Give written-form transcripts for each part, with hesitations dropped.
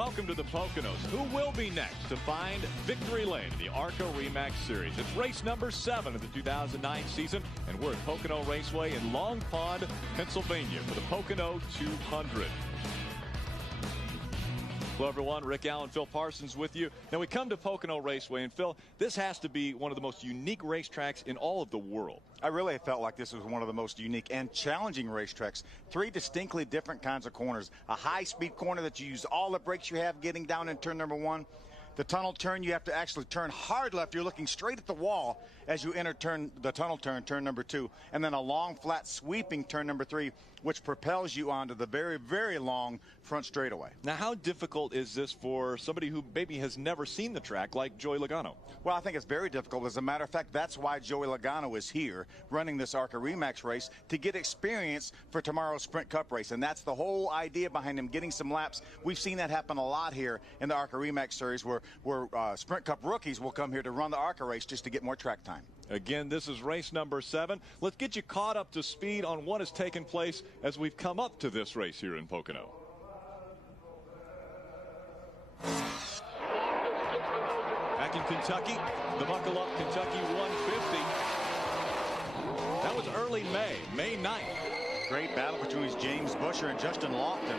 welcome to the Poconos. Who will be next to find victory lane in the ARCA Re Series? It's race number 7 of the 2009 season, and we're at Pocono Raceway in Long Pond, Pennsylvania for the Pocono 200. Hello, everyone. Rick Allen, Phil Parsons with you. Now, we come to Pocono Raceway, and Phil, this has to be one of the most unique racetracks in all of the world. I really felt like this was one of the most unique and challenging racetracks. 3 distinctly different kinds of corners. A high-speed corner that you use all the brakes you have getting down in turn number 1. The tunnel turn, you have to actually turn hard left. You're looking straight at the wall as you enter the tunnel turn, turn number 2. And then a long, flat, sweeping turn number 3, which propels you onto the very, very long front straightaway. Now, how difficult is this for somebody who maybe has never seen the track like Joey Logano? Well, I think it's very difficult. As a matter of fact, that's why Joey Logano is here running this ARCA Re race, to get experience for tomorrow's Sprint Cup race. And that's the whole idea behind him getting some laps. We've seen that happen a lot here in the ARCA Re series where Sprint Cup rookies will come here to run the ARCA race just to get more track time. Again, this is race number 7. Let's get you caught up to speed on what has taken place as we've come up to this race here in Pocono. Back in Kentucky, the Buckle Up Kentucky 150. That was early May 9th. Great battle between James Busher and Justin Lofton.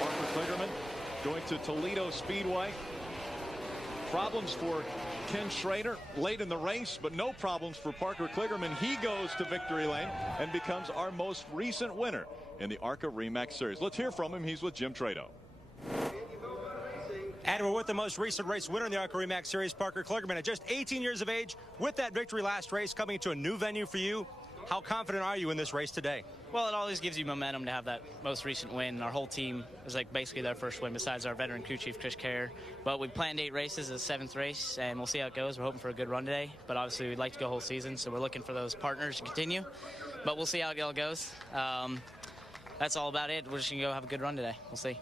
Parker Kligerman going to Toledo Speedway. Problems for Ken Schrader late in the race, but no problems for Parker Kligerman. He goes to victory lane and becomes our most recent winner in the ARCA Re Series. Let's hear from him. He's with Jim Trado. And we're with the most recent race winner in the ARCA Re Series, Parker Kligerman, at just 18 years of age, with that victory last race, coming to a new venue for you. How confident are you in this race today? Well, it always gives you momentum to have that most recent win. Our whole team is like basically their first win besides our veteran crew chief, Chris Kerr. But we planned 8 races as the 7th race, and we'll see how it goes. We're hoping for a good run today, but obviously we'd like to go whole season, so we're looking for those partners to continue. But we'll see how it all goes. That's all about it. We're just going to go have a good run today. We'll see.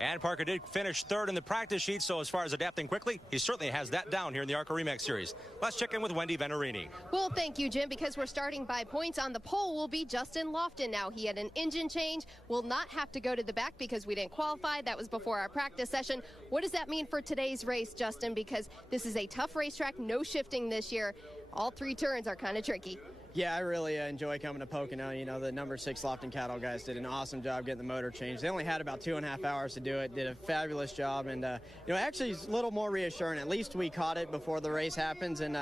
And Parker did finish 3rd in the practice sheet, so as far as adapting quickly, he certainly has that down here in the ARCA Re Series. Let's check in with Wendy Venerini. Well, thank you, Jim, because we're starting by points. On the pole will be Justin Lofton. Now, he had an engine change, will not have to go to the back because we didn't qualify. That was before our practice session. What does that mean for today's race, Justin? Because this is a tough racetrack, no shifting this year. All 3 turns are kind of tricky. Yeah, I really enjoy coming to Pocono. You know, the number 6 Lofton Cattle guys did an awesome job getting the motor changed. They only had about 2.5 hours to do it, did a fabulous job, and, you know, actually it's a little more reassuring. At least we caught it before the race happens, and,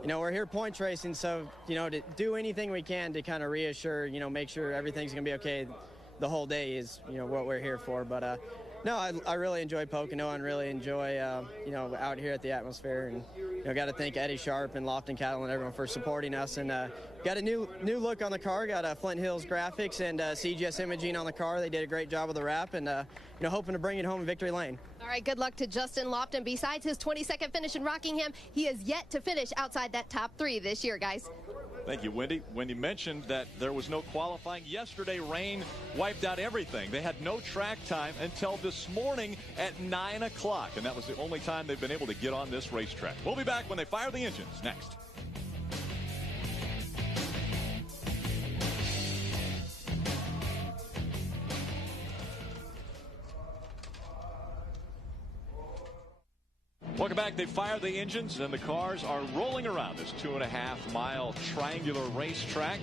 you know, we're here points racing, so, you know, to do anything we can to kind of reassure, you know, make sure everything's going to be okay the whole day is, you know, what we're here for. But, no, I really enjoy Pocono and really enjoy, you know, out here at the atmosphere. And, you know, got to thank Eddie Sharp and Lofton Cattle and everyone for supporting us. And got a new look on the car. Got Flint Hills graphics and CGS imaging on the car. They did a great job of the wrap, and, you know, hoping to bring it home in victory lane. All right, good luck to Justin Lofton. Besides his 22nd finish in Rockingham, he has yet to finish outside that top 3 this year, guys. Thank you, Wendy. Wendy mentioned that there was no qualifying. Yesterday, rain wiped out everything. They had no track time until this morning at 9 o'clock, and that was the only time they've been able to get on this racetrack. We'll be back when they fire the engines next. Welcome back. They fired the engines and the cars are rolling around this 2.5-mile triangular racetrack.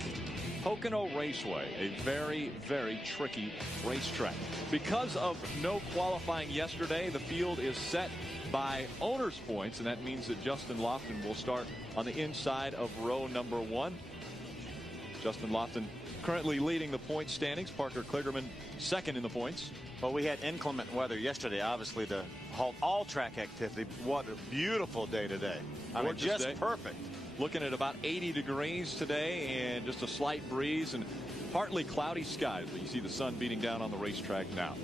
Pocono Raceway, a very, very tricky racetrack. Because of no qualifying yesterday, the field is set by owner's points, and that means that Justin Lofton will start on the inside of row number 1. Justin Lofton currently leading the point standings. Parker Kligerman 2nd in the points. Well, we had inclement weather yesterday, obviously, to halt all track activity. What a beautiful day today. I mean, just perfect. Looking at about 80 degrees today and just a slight breeze and partly cloudy skies, but you see the sun beating down on the racetrack now.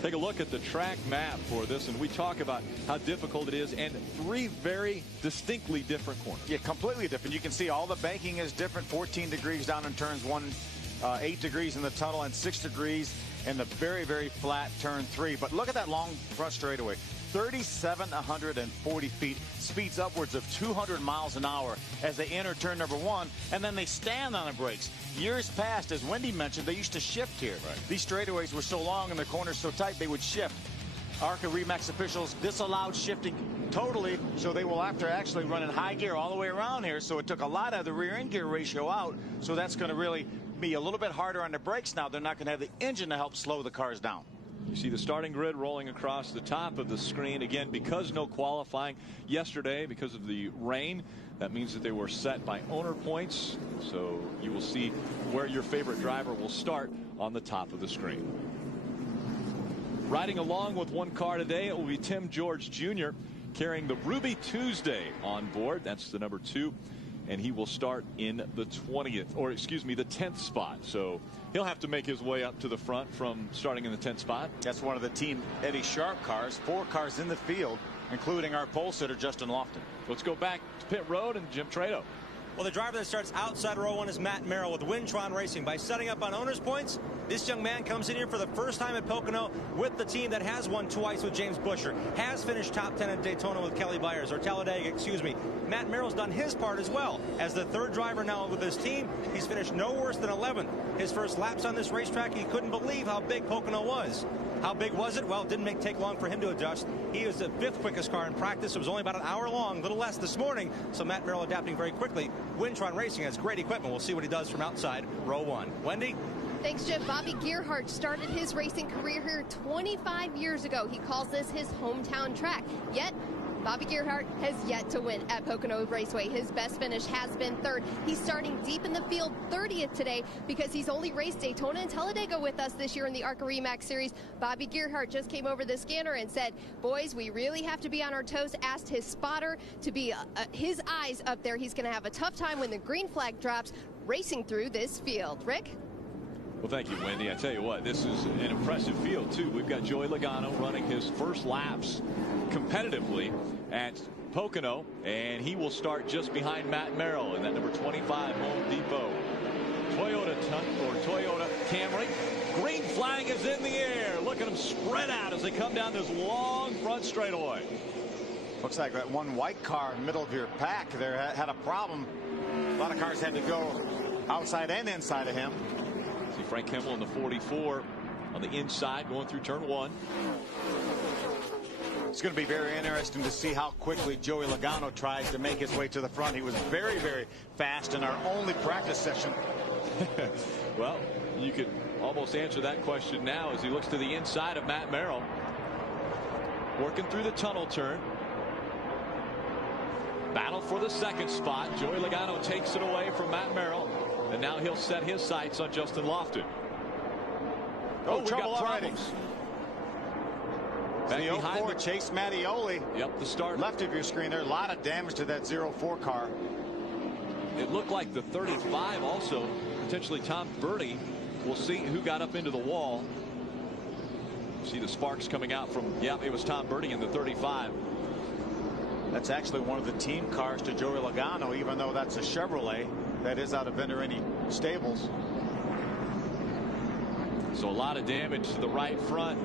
Take a look at the track map for this, and we talk about how difficult it is, and 3 very distinctly different corners. Yeah, completely different. You can see all the banking is different. 14 degrees down in turns 1, 8 degrees in the tunnel, and 6 degrees in the very, very flat turn 3. But look at that long front straightaway. 3,740 feet, speeds upwards of 200 miles an hour as they enter turn number 1, and then they stand on the brakes. Years past, as Wendy mentioned, they used to shift here. Right. These straightaways were so long and the corners so tight, they would shift. ARCA Remax officials disallowed shifting totally, so they will have to actually run in high gear all the way around here. So it took a lot of the rear end gear ratio out. So that's going to really be a little bit harder on the brakes now. They're not going to have the engine to help slow the cars down. You see the starting grid rolling across the top of the screen again, because no qualifying yesterday because of the rain. That means that they were set by owner points. So you will see where your favorite driver will start on the top of the screen. Riding along with one car today, it will be Tim George Jr. carrying the Ruby Tuesday on board. That's the number 2. And he will start in the 20th, or excuse me, the 10th spot. So he'll have to make his way up to the front from starting in the 10th spot. That's one of the Team Eddie Sharp cars. 4 cars in the field, including our pole sitter, Justin Lofton. Let's go back to pit road and Jim Trado. Well, the driver that starts outside row 1 is Matt Merrill with Wintron Racing. By setting up on owner's points, this young man comes in here for the first time at Pocono with the team that has won twice with James Busher, has finished top 10 at Daytona with Kelly Byers, or Talladega, excuse me. Matt Merrill's done his part as well. As the 3rd driver now with this team, he's finished no worse than 11th. His first laps on this racetrack, he couldn't believe how big Pocono was. How big was it? Well, it didn't take long for him to adjust. He was the 5th quickest car in practice. It was only about an hour long, a little less this morning. So Matt Merrill adapting very quickly. Wintron Racing has great equipment. We'll see what he does from outside row 1. Wendy? Thanks, Jim. Bobby Gearhart started his racing career here 25 years ago. He calls this his hometown track. Yet, Bobby Gearhart has yet to win at Pocono Raceway. His best finish has been 3rd. He's starting deep in the field, 30th today, because he's only raced Daytona and Talladega with us this year in the ARCA Remax Series. Bobby Gearhart just came over the scanner and said, boys, we really have to be on our toes. Asked his spotter to be his eyes up there. He's going to have a tough time when the green flag drops racing through this field. Rick? Well, thank you, Wendy. I tell you what, this is an impressive field, too. We've got Joey Logano running his first laps competitively at Pocono, and he will start just behind Matt Merrill in that number 25 Home Depot Toyota Camry. Green flag is in the air. Look at them spread out as they come down this long front straightaway. Looks like that one white car in the middle of your pack there had a problem. A lot of cars had to go outside and inside of him. See Frank Kimmel in the 44 on the inside going through turn 1. It's going to be very interesting to see how quickly Joey Logano tries to make his way to the front. He was very, very fast in our only practice session. Well, you could almost answer that question now as he looks to the inside of Matt Merrill. Working through the tunnel turn. Battle for the 2nd spot. Joey Logano takes it away from Matt Merrill. And now he'll set his sights on Justin Lofton. Oh, we got problems. Back the 04 Chase Mattioli. Yep, the start. Left of your screen there. A lot of damage to that 04 car. It looked like the 35 also. Potentially Tom Birdie. We'll see who got up into the wall. See the sparks coming out from, yeah, it was Tom Birdie in the 35. That's actually one of the team cars to Joey Logano, even though that's a Chevrolet that is out of Venturini stables. So a lot of damage to the right front.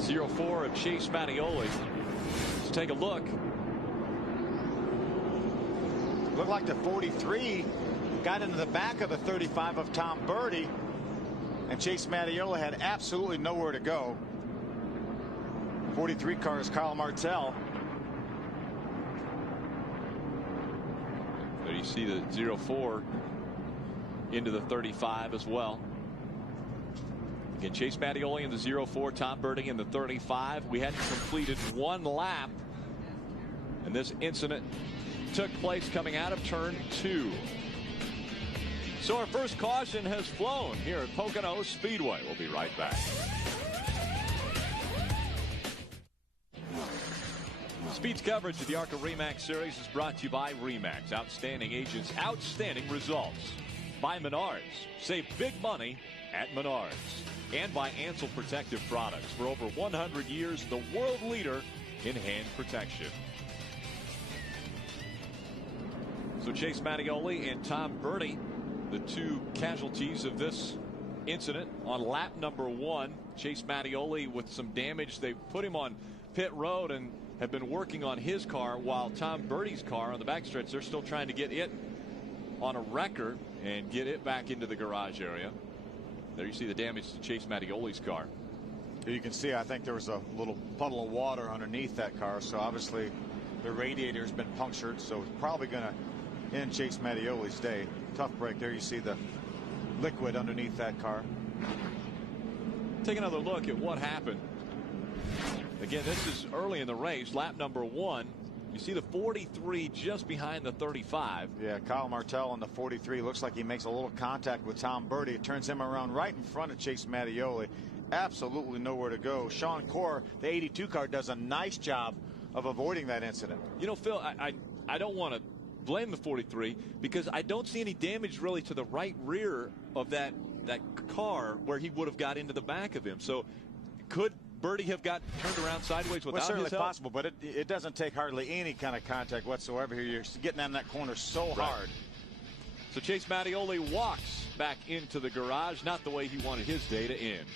The 04 of Chase Mattioli. Let's take a look. Looked like the 43 got into the back of the 35 of Tom Birdie, and Chase Mattioli had absolutely nowhere to go. 43 car is Carl Martel. There you see the 04 into the 35 as well. Again, Chase Mattioli in the 04, Tom Birdie in the 35. We hadn't completed one lap, and this incident took place coming out of turn 2. So our first caution has flown here at Pocono Speedway. We'll be right back. Speed's coverage of the ARCA Remax Series is brought to you by Remax. Outstanding agents, outstanding results. By Menards. Save big money at Menards. And by Ansel Protective Products. For over 100 years, the world leader in hand protection. So Chase Mattioli and Tom Birdie, the 2 casualties of this incident on lap number 1. Chase Mattioli with some damage. They put him on pit road and have been working on his car, while Tom Birdie's car on the backstretch, they're still trying to get it on a wrecker and get it back into the garage area. There you see the damage to Chase Mattioli's car. You can see, I think there was a little puddle of water underneath that car, so obviously the radiator's been punctured, so it's probably going to end Chase Mattioli's day. Tough break there. You see the liquid underneath that car. Take another look at what happened. Again, this is early in the race, lap number 1. You see the 43 just behind the 35. Yeah, Kyle Martell on the 43. Looks like he makes a little contact with Tom Birdie. It turns him around right in front of Chase Mattioli. Absolutely nowhere to go. Sean Corr, the 82 car, does a nice job of avoiding that incident. You know, Phil, I don't want to blame the 43 because I don't see any damage really to the right rear of that car where he would have got into the back of him. So could Birdie have got turned around sideways without his help? Well, certainly possible, but it doesn't take hardly any kind of contact whatsoever here. You're getting on that corner so hard. So Chase Mattioli walks back into the garage, not the way he wanted his day to end.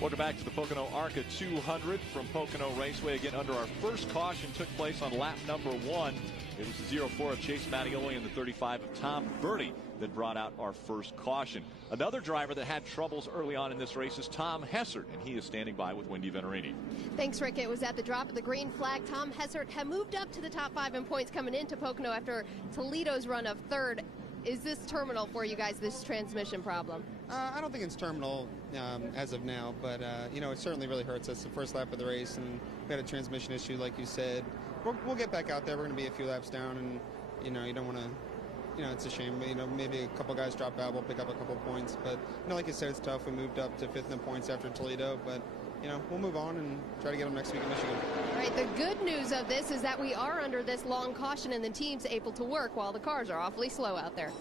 Welcome back to the Pocono ARCA 200 from Pocono Raceway. Again, under our first caution took place on lap number 1. It was the 0-4 of Chase Mattioli and the 35 of Tom Birdie that brought out our first caution. Another driver that had troubles early on in this race is Tom Hessert, and he is standing by with Wendy Venerini. Thanks, Rick. It was at the drop of the green flag. Tom Hessert had moved up to the top 5 in points coming into Pocono after Toledo's run of 3rd. Is this terminal for you guys, this transmission problem? I don't think it's terminal as of now, but you know, it certainly really hurts us. The first lap of the race, and we had a transmission issue, like you said. We'll get back out there. We're going to be a few laps down, and you know, you don't want to. You know, it's a shame. You know, maybe a couple guys drop out. We'll pick up a couple points, but you know, like you said, it's tough. We moved up to 5th in points after Toledo, but you know, we'll move on and try to get them next week in Michigan. All right. The good news of this is that we are under this long caution, and the team's able to work while the cars are awfully slow out there.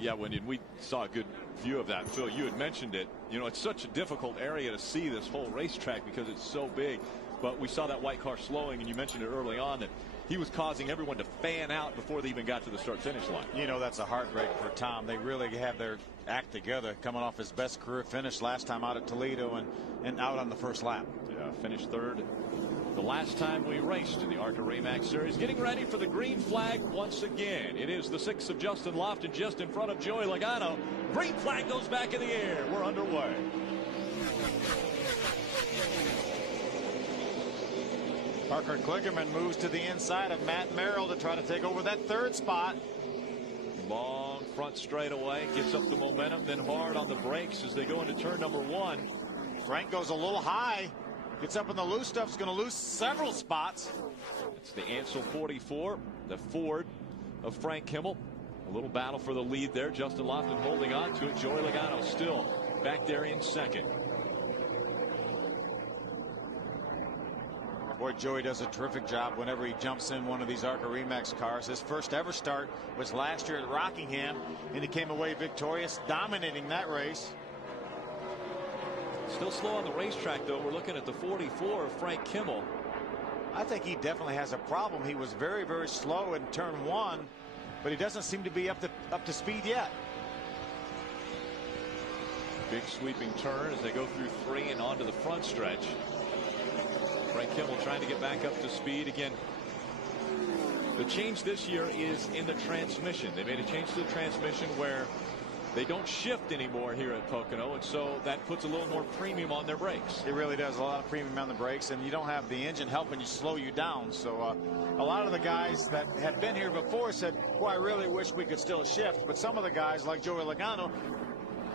Yeah, Wendy, we saw a good view of that. Phil, you had mentioned it. You know, it's such a difficult area to see this whole racetrack because it's so big. But we saw that white car slowing, and you mentioned it early on that he was causing everyone to fan out before they even got to the start-finish line. You know, that's a heartbreak for Tom. They really have their act together, coming off his best career finish last time out at Toledo and out on the first lap. Yeah, finished 3rd the last time we raced in the ARCA Re Series. Getting ready for the green flag once again. It is the 6th of Justin Lofton just in front of Joey Logano. Green flag goes back in the air. We're underway. Parker Kligerman moves to the inside of Matt Merrill to try to take over that 3rd spot. Long front straightaway, gets up the momentum, then hard on the brakes as they go into turn number 1. Frank goes a little high, gets up in the loose stuff, is going to lose several spots. It's the Ansel 44, the Ford of Frank Kimmel. A little battle for the lead there. Justin Lofton holding on to it. Joey Logano still back there in 2nd. Boy, Joey does a terrific job whenever he jumps in one of these ARCA Remax cars. His first ever start was last year at Rockingham, and he came away victorious, dominating that race. Still slow on the racetrack, though. We're looking at the 44 of Frank Kimmel. I think he definitely has a problem. He was very, very slow in turn 1, but he doesn't seem to be up to speed yet. Big sweeping turn as they go through 3 and onto the front stretch. Frank Kimmel trying to get back up to speed again. The change this year is in the transmission. They made a change to the transmission where they don't shift anymore here at Pocono, and so that puts a little more premium on their brakes. It really does, a lot of premium on the brakes, and you don't have the engine helping you slow you down. So a lot of the guys that have been here before said, boy, I really wish we could still shift. But some of the guys like Joey Logano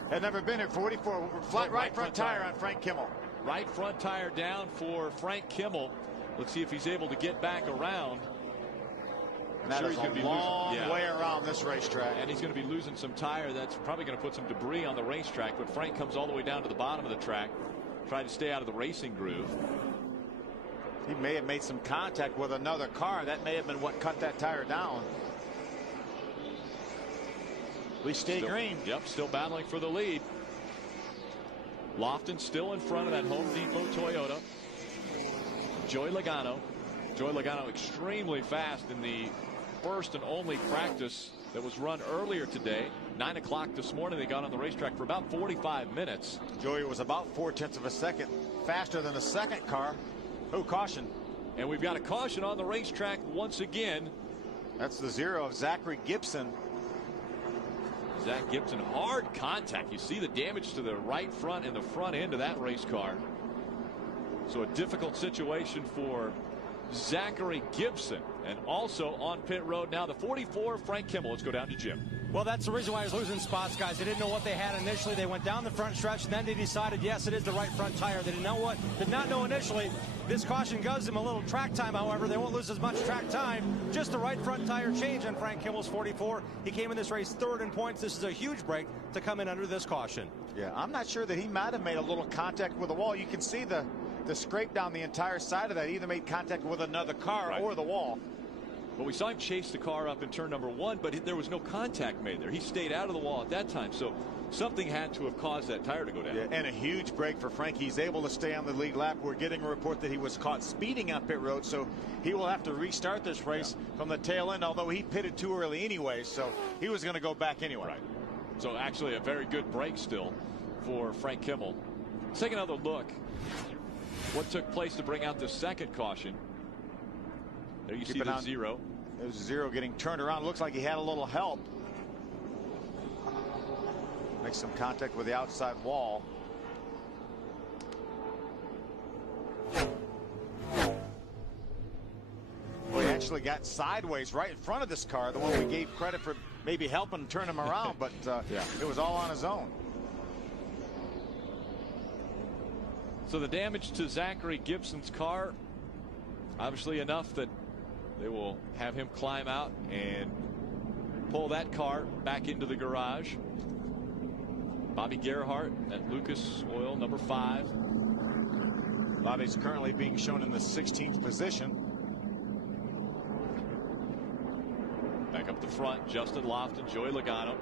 had never been here. 44 flat right front tire on Frank Kimmel. Right front tire down for Frank Kimmel. Let's see if he's able to get back around. And that is a long way around this racetrack. And he's going to be losing some tire. That's probably going to put some debris on the racetrack. But Frank comes all the way down to the bottom of the track, trying to stay out of the racing groove. He may have made some contact with another car. That may have been what cut that tire down. We stay green. Yep, still battling for the lead. Lofton still in front of that Home Depot Toyota. Joey Logano. Joey Logano extremely fast in the first and only practice that was run earlier today. 9 o'clock this morning. They got on the racetrack for about 45 minutes. Joey was about 0.4 of a second faster than the second car. Oh, caution. And we've got a caution on the racetrack once again. That's the 0 of Zachary Gibson. Zach Gibson, hard contact. You see the damage to the right front and the front end of that race car. So a difficult situation for Zachary Gibson. And also on pit road now, the 44, Frank Kimmel. Let's go down to Jim. Well, that's the reason why he's losing spots, guys. They didn't know what they had initially. They went down the front stretch, and then they decided, yes, it is the right front tire. They did not know initially. This caution gives them a little track time, however. They won't lose as much track time. Just the right front tire change on Frank Kimmel's 44. He came in this race third in points. This is a huge break to come in under this caution. Yeah, I'm not sure that he might have made a little contact with the wall. You can see the scrape down the entire side of that. He either made contact with another car or the wall. Well, we saw him chase the car up in turn number 1, but there was no contact made there. He stayed out of the wall at that time, so something had to have caused that tire to go down. Yeah, and a huge break for Frank. He's able to stay on the lead lap. We're getting a report that he was caught speeding on pit road, so he will have to restart this race from the tail end, although he pitted too early anyway, so he was going to go back anyway. Right. So actually a very good break still for Frank Kimmel. Let's take another look. What took place to bring out the second caution? There you see the 0. There's 0 getting turned around. Looks like he had a little help. Makes some contact with the outside wall. Well, he actually got sideways right in front of this car, the one we gave credit for maybe helping turn him around, but it was all on his own. So the damage to Zachary Gibson's car, obviously enough that they will have him climb out and pull that car back into the garage. Bobby Gerhardt at Lucas Oil, number 5. Bobby's currently being shown in the 16th position. Back up the front, Justin Lofton, Joey Logano.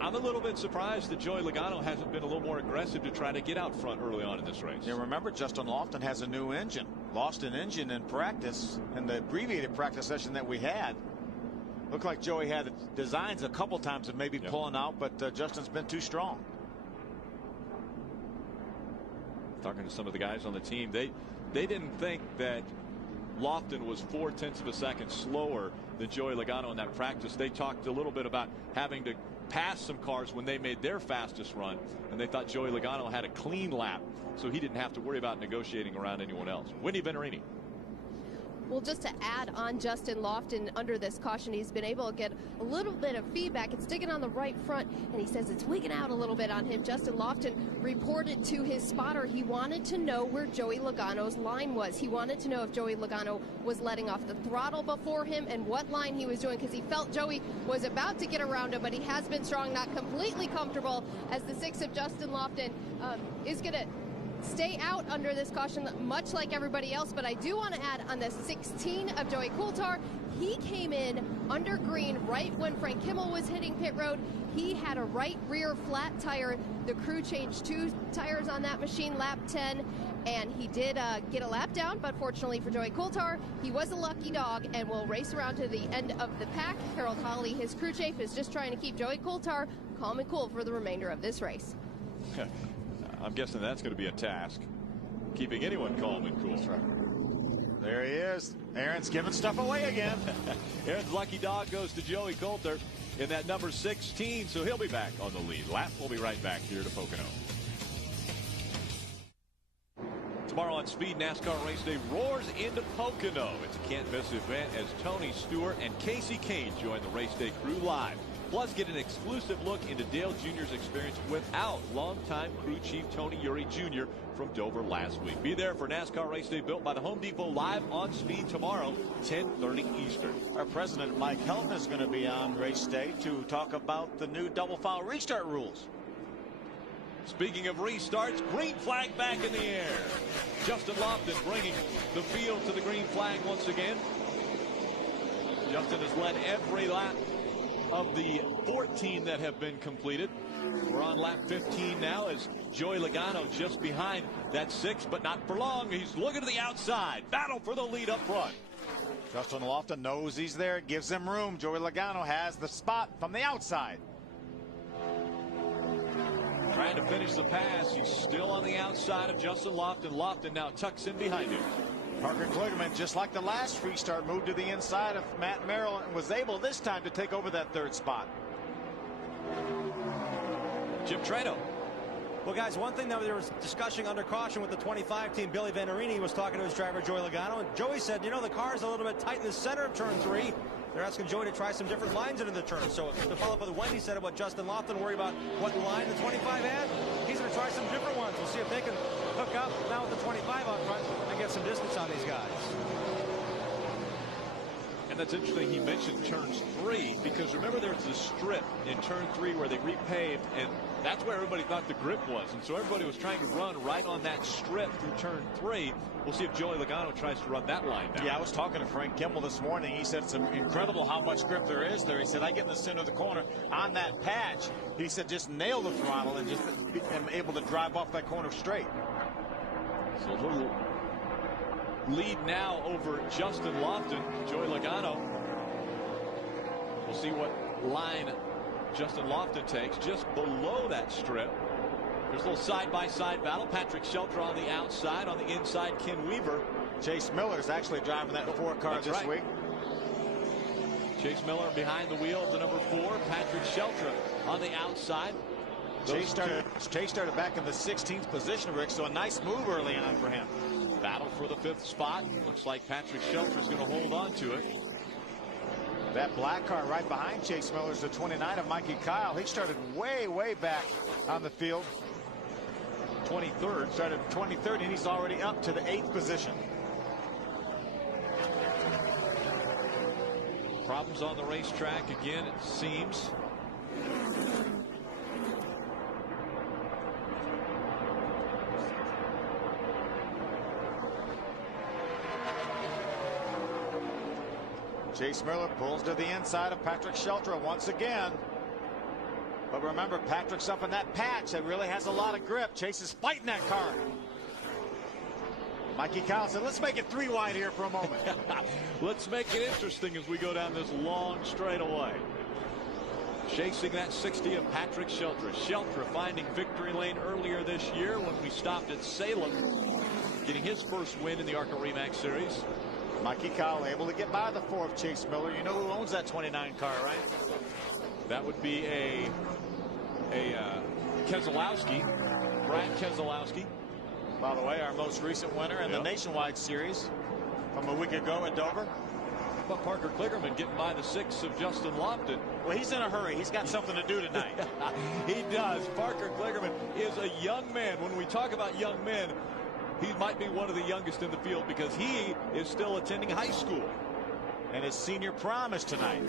I'm a little bit surprised that Joey Logano hasn't been a little more aggressive to try to get out front early on in this race. Yeah, remember, Justin Lofton has a new engine. Lost an engine in practice, in the abbreviated practice session that we had. Looked like Joey had designs a couple times of maybe pulling out, but Justin's been too strong. Talking to some of the guys on the team, they didn't think that Lofton was 0.4 of a second slower than Joey Logano in that practice. They talked a little bit about having to pass some cars when they made their fastest run, and they thought Joey Logano had a clean lap, so he didn't have to worry about negotiating around anyone else. Wendy Venerini. Well, just to add on Justin Lofton under this caution, he's been able to get a little bit of feedback. It's sticking on the right front, and he says it's wigging out a little bit on him. Justin Lofton reported to his spotter he wanted to know where Joey Logano's line was. He wanted to know if Joey Logano was letting off the throttle before him and what line he was doing, because he felt Joey was about to get around him, but he has been strong, not completely comfortable, as the 6 of Justin Lofton is going to stay out under this caution, much like everybody else. But I do want to add on the 16 of Joey Coulthard, he came in under green right when Frank Kimmel was hitting pit road. He had a right rear flat tire. The crew changed 2 tires on that machine, lap 10, and he did get a lap down, but fortunately for Joey Coulthard, he was a lucky dog and will race around to the end of the pack. Harold Hawley, his crew chief, is just trying to keep Joey Coulthard calm and cool for the remainder of this race. I'm guessing that's going to be a task, keeping anyone calm and cool. That's right. There he is. Aaron's giving stuff away again. Aaron's lucky dog goes to Joey Coulthard in that number 16, so he'll be back on the lead lap. We'll be right back here to Pocono. Tomorrow on Speed, NASCAR Race Day roars into Pocono. It's a can't-miss event as Tony Stewart and Casey Kane join the Race Day crew live. Plus, get an exclusive look into Dale Jr.'s experience without longtime crew chief Tony Uri Jr. from Dover last week. Be there for NASCAR Race Day built by the Home Depot live on Speed tomorrow, 10:30 Eastern. Our president, Mike Helton, is going to be on Race Day to talk about the new double foul restart rules. Speaking of restarts, green flag back in the air. Justin Lofton bringing the field to the green flag once again. Justin has led every lap of the 14 that have been completed. We're on lap 15 now as Joey Logano just behind that 6, but not for long. He's looking to the outside. Battle for the lead up front. Justin Lofton knows he's there, gives him room. Joey Logano has the spot from the outside. Trying to finish the pass. He's still on the outside of Justin Lofton. Lofton now tucks in behind him. Parker Kligerman, just like the last restart, moved to the inside of Matt Merrill and was able this time to take over that 3rd spot. Jim Trano. Well, guys, one thing that there was discussion under caution with the 25 team, Billy Venturini was talking to his driver, Joey Logano, and Joey said, you know, the car's a little bit tight in the center of turn 3. They're asking Joey to try some different lines into the turn. So to follow up with what Wendy said about Justin Lofton, worry about what line the 25 had, he's going to try some different ones. We'll see if they can hook up now with the 25 out front and get some distance on these guys. And that's interesting he mentioned turns 3, because remember there's the strip in turn 3 where they repaved, and that's where everybody thought the grip was, and so everybody was trying to run right on that strip through turn 3. We'll see if Joey Logano tries to run that line down. Yeah, I was talking to Frank Kimmel this morning. He said it's incredible how much grip there is there. He said, I get in the center of the corner on that patch. He said, just nail the throttle and just am able to drive off that corner straight. So a little lead now over Justin Lofton. Joey Logano. We'll see what line Justin Lofton takes just below that strip. There's a little side-by-side battle. Patrick Shelter on the outside. On the inside, Ken Weaver. Chase Miller's actually driving that 4 car this week. Chase Miller behind the wheel of the number 4. Patrick Shelter on the outside. Chase started back in the 16th position, Rick, so a nice move early on for him. Battle for the 5th spot. Looks like Patrick Shelter is going to hold on to it. That black car right behind Chase Miller is the 29 of Mikey Kyle. He started way, way back on the field. 23rd. Started 23rd, and he's already up to the 8th position. Problems on the racetrack again, it seems. Chase Miller pulls to the inside of Patrick Shelter once again. But remember, Patrick's up in that patch that really has a lot of grip. Chase is fighting that car. Mikey Kyle said, let's make it 3 wide here for a moment. Let's make it interesting as we go down this long straightaway. Chasing that 60 of Patrick Shelter. Shelter finding victory lane earlier this year when we stopped at Salem, getting his first win in the ARCA Re Series. Mikey Kyle able to get by the 4 of Chase Miller. You know who owns that 29 car, right? That would be a Keselowski, Brad Keselowski. By the way, our most recent winner in the Nationwide Series from a week ago at Dover. But Parker Kligerman getting by the 6 of Justin Lofton. Well, he's in a hurry. He's got something to do tonight. He does. Parker Kligerman is a young man. When we talk about young men, he might be one of the youngest in the field because he is still attending high school. And his senior prom is tonight.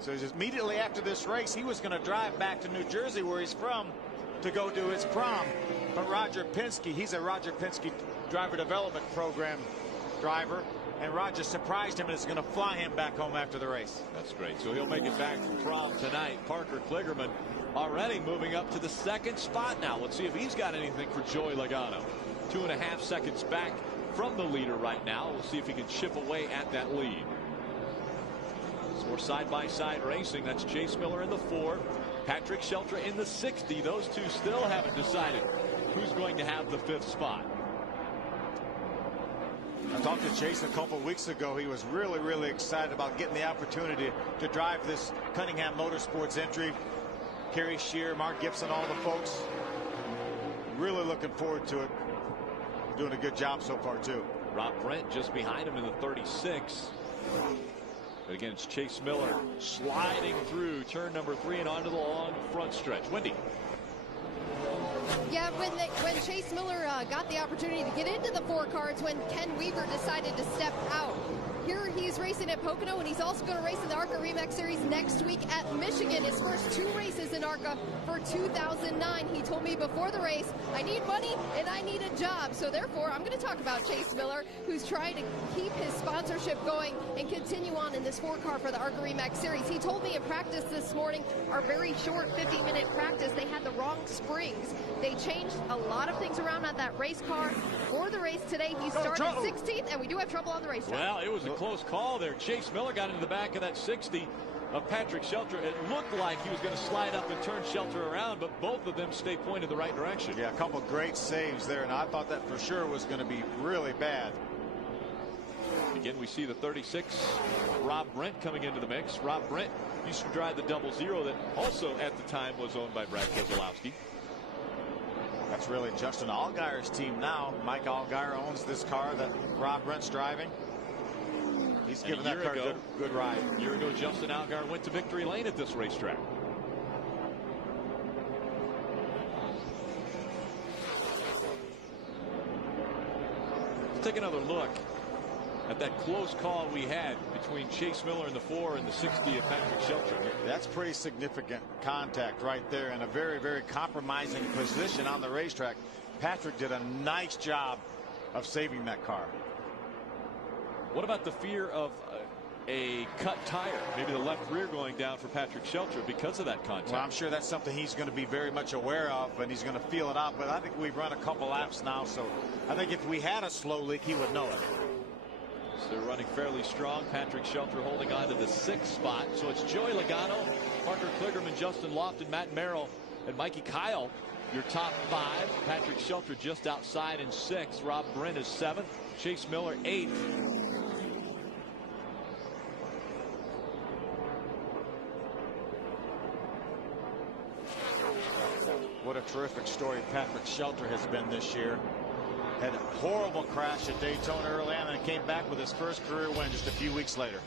So just immediately after this race, he was going to drive back to New Jersey, where he's from, to go do his prom. But Roger Penske, he's a Roger Penske driver development program driver, and Roger surprised him and is going to fly him back home after the race. That's great. So he'll make it back from prom tonight. Parker Kligerman already moving up to the 2nd spot now. Let's see if he's got anything for Joey Logano. 2.5 seconds back from the leader right now. We'll see if he can chip away at that lead. Some more side-by-side racing. That's Chase Miller in the 4, Patrick Shelter in the 60. Those two still haven't decided who's going to have the 5th spot. I talked to Chase a couple weeks ago. He was really, really excited about getting the opportunity to drive this Cunningham Motorsports entry. Kerry Shear, Mark Gibson, all the folks. Really looking forward to it. Doing a good job so far, too. Rob Brent just behind him in the 36. But again, it's Chase Miller sliding through turn number 3 and onto the long front stretch. Wendy. Yeah, when Chase Miller got the opportunity to get into the 4 cars when Ken Weaver decided to step out. Here he's racing at Pocono, and he's also going to race in the ARCA Re Series next week at Michigan. His first 2 races in ARCA for 2009. He told me before the race, I need money and I need a job. So therefore, I'm going to talk about Chase Miller, who's trying to keep his sponsorship going and continue on in this 4 car for the ARCA Re Series. He told me in practice this morning, our very short 50-minute practice, they had the wrong springs. They changed a lot of things around on that race car. For the race today, he started 16th, and we do have trouble on the racetrack. Well, it was a close call there. Chase Miller got into the back of that 60 of Patrick Shelter. It looked like he was going to slide up and turn Shelter around, but both of them stay pointed the right direction. Yeah, a couple great saves there, and I thought that for sure was going to be really bad. Again, we see the 36, Rob Brent, coming into the mix. Rob Brent used to drive the 00 that also at the time was owned by Brad Keselowski. It's really Justin Allgaier's team now. Mike Allgaier owns this car that Rob Brent's driving. He's given that car a good ride. A year ago, Justin Allgaier went to victory lane at this racetrack. Let's take another look at that close call we had between Chase Miller in the 4 and the 60 of Patrick Shelton. That's pretty significant contact right there in a very, very compromising position on the racetrack. Patrick did a nice job of saving that car. What about the fear of a cut tire? Maybe the left rear going down for Patrick Shelton because of that contact. Well, I'm sure that's something he's going to be very much aware of, and he's going to feel it out. But I think we've run a couple laps now, so I think if we had a slow leak, he would know it. So they're running fairly strong. Patrick Shelton holding on to the 6th spot. So it's Joey Logano, Parker Kligerman, Justin Lofton, Matt Merrill, and Mikey Kyle, your top 5. Patrick Shelton just outside in 6th. Rob Brent is 7th. Chase Miller 8th. What a terrific story Patrick Shelton has been this year. Had a horrible crash at Daytona early on and came back with his first career win just a few weeks later.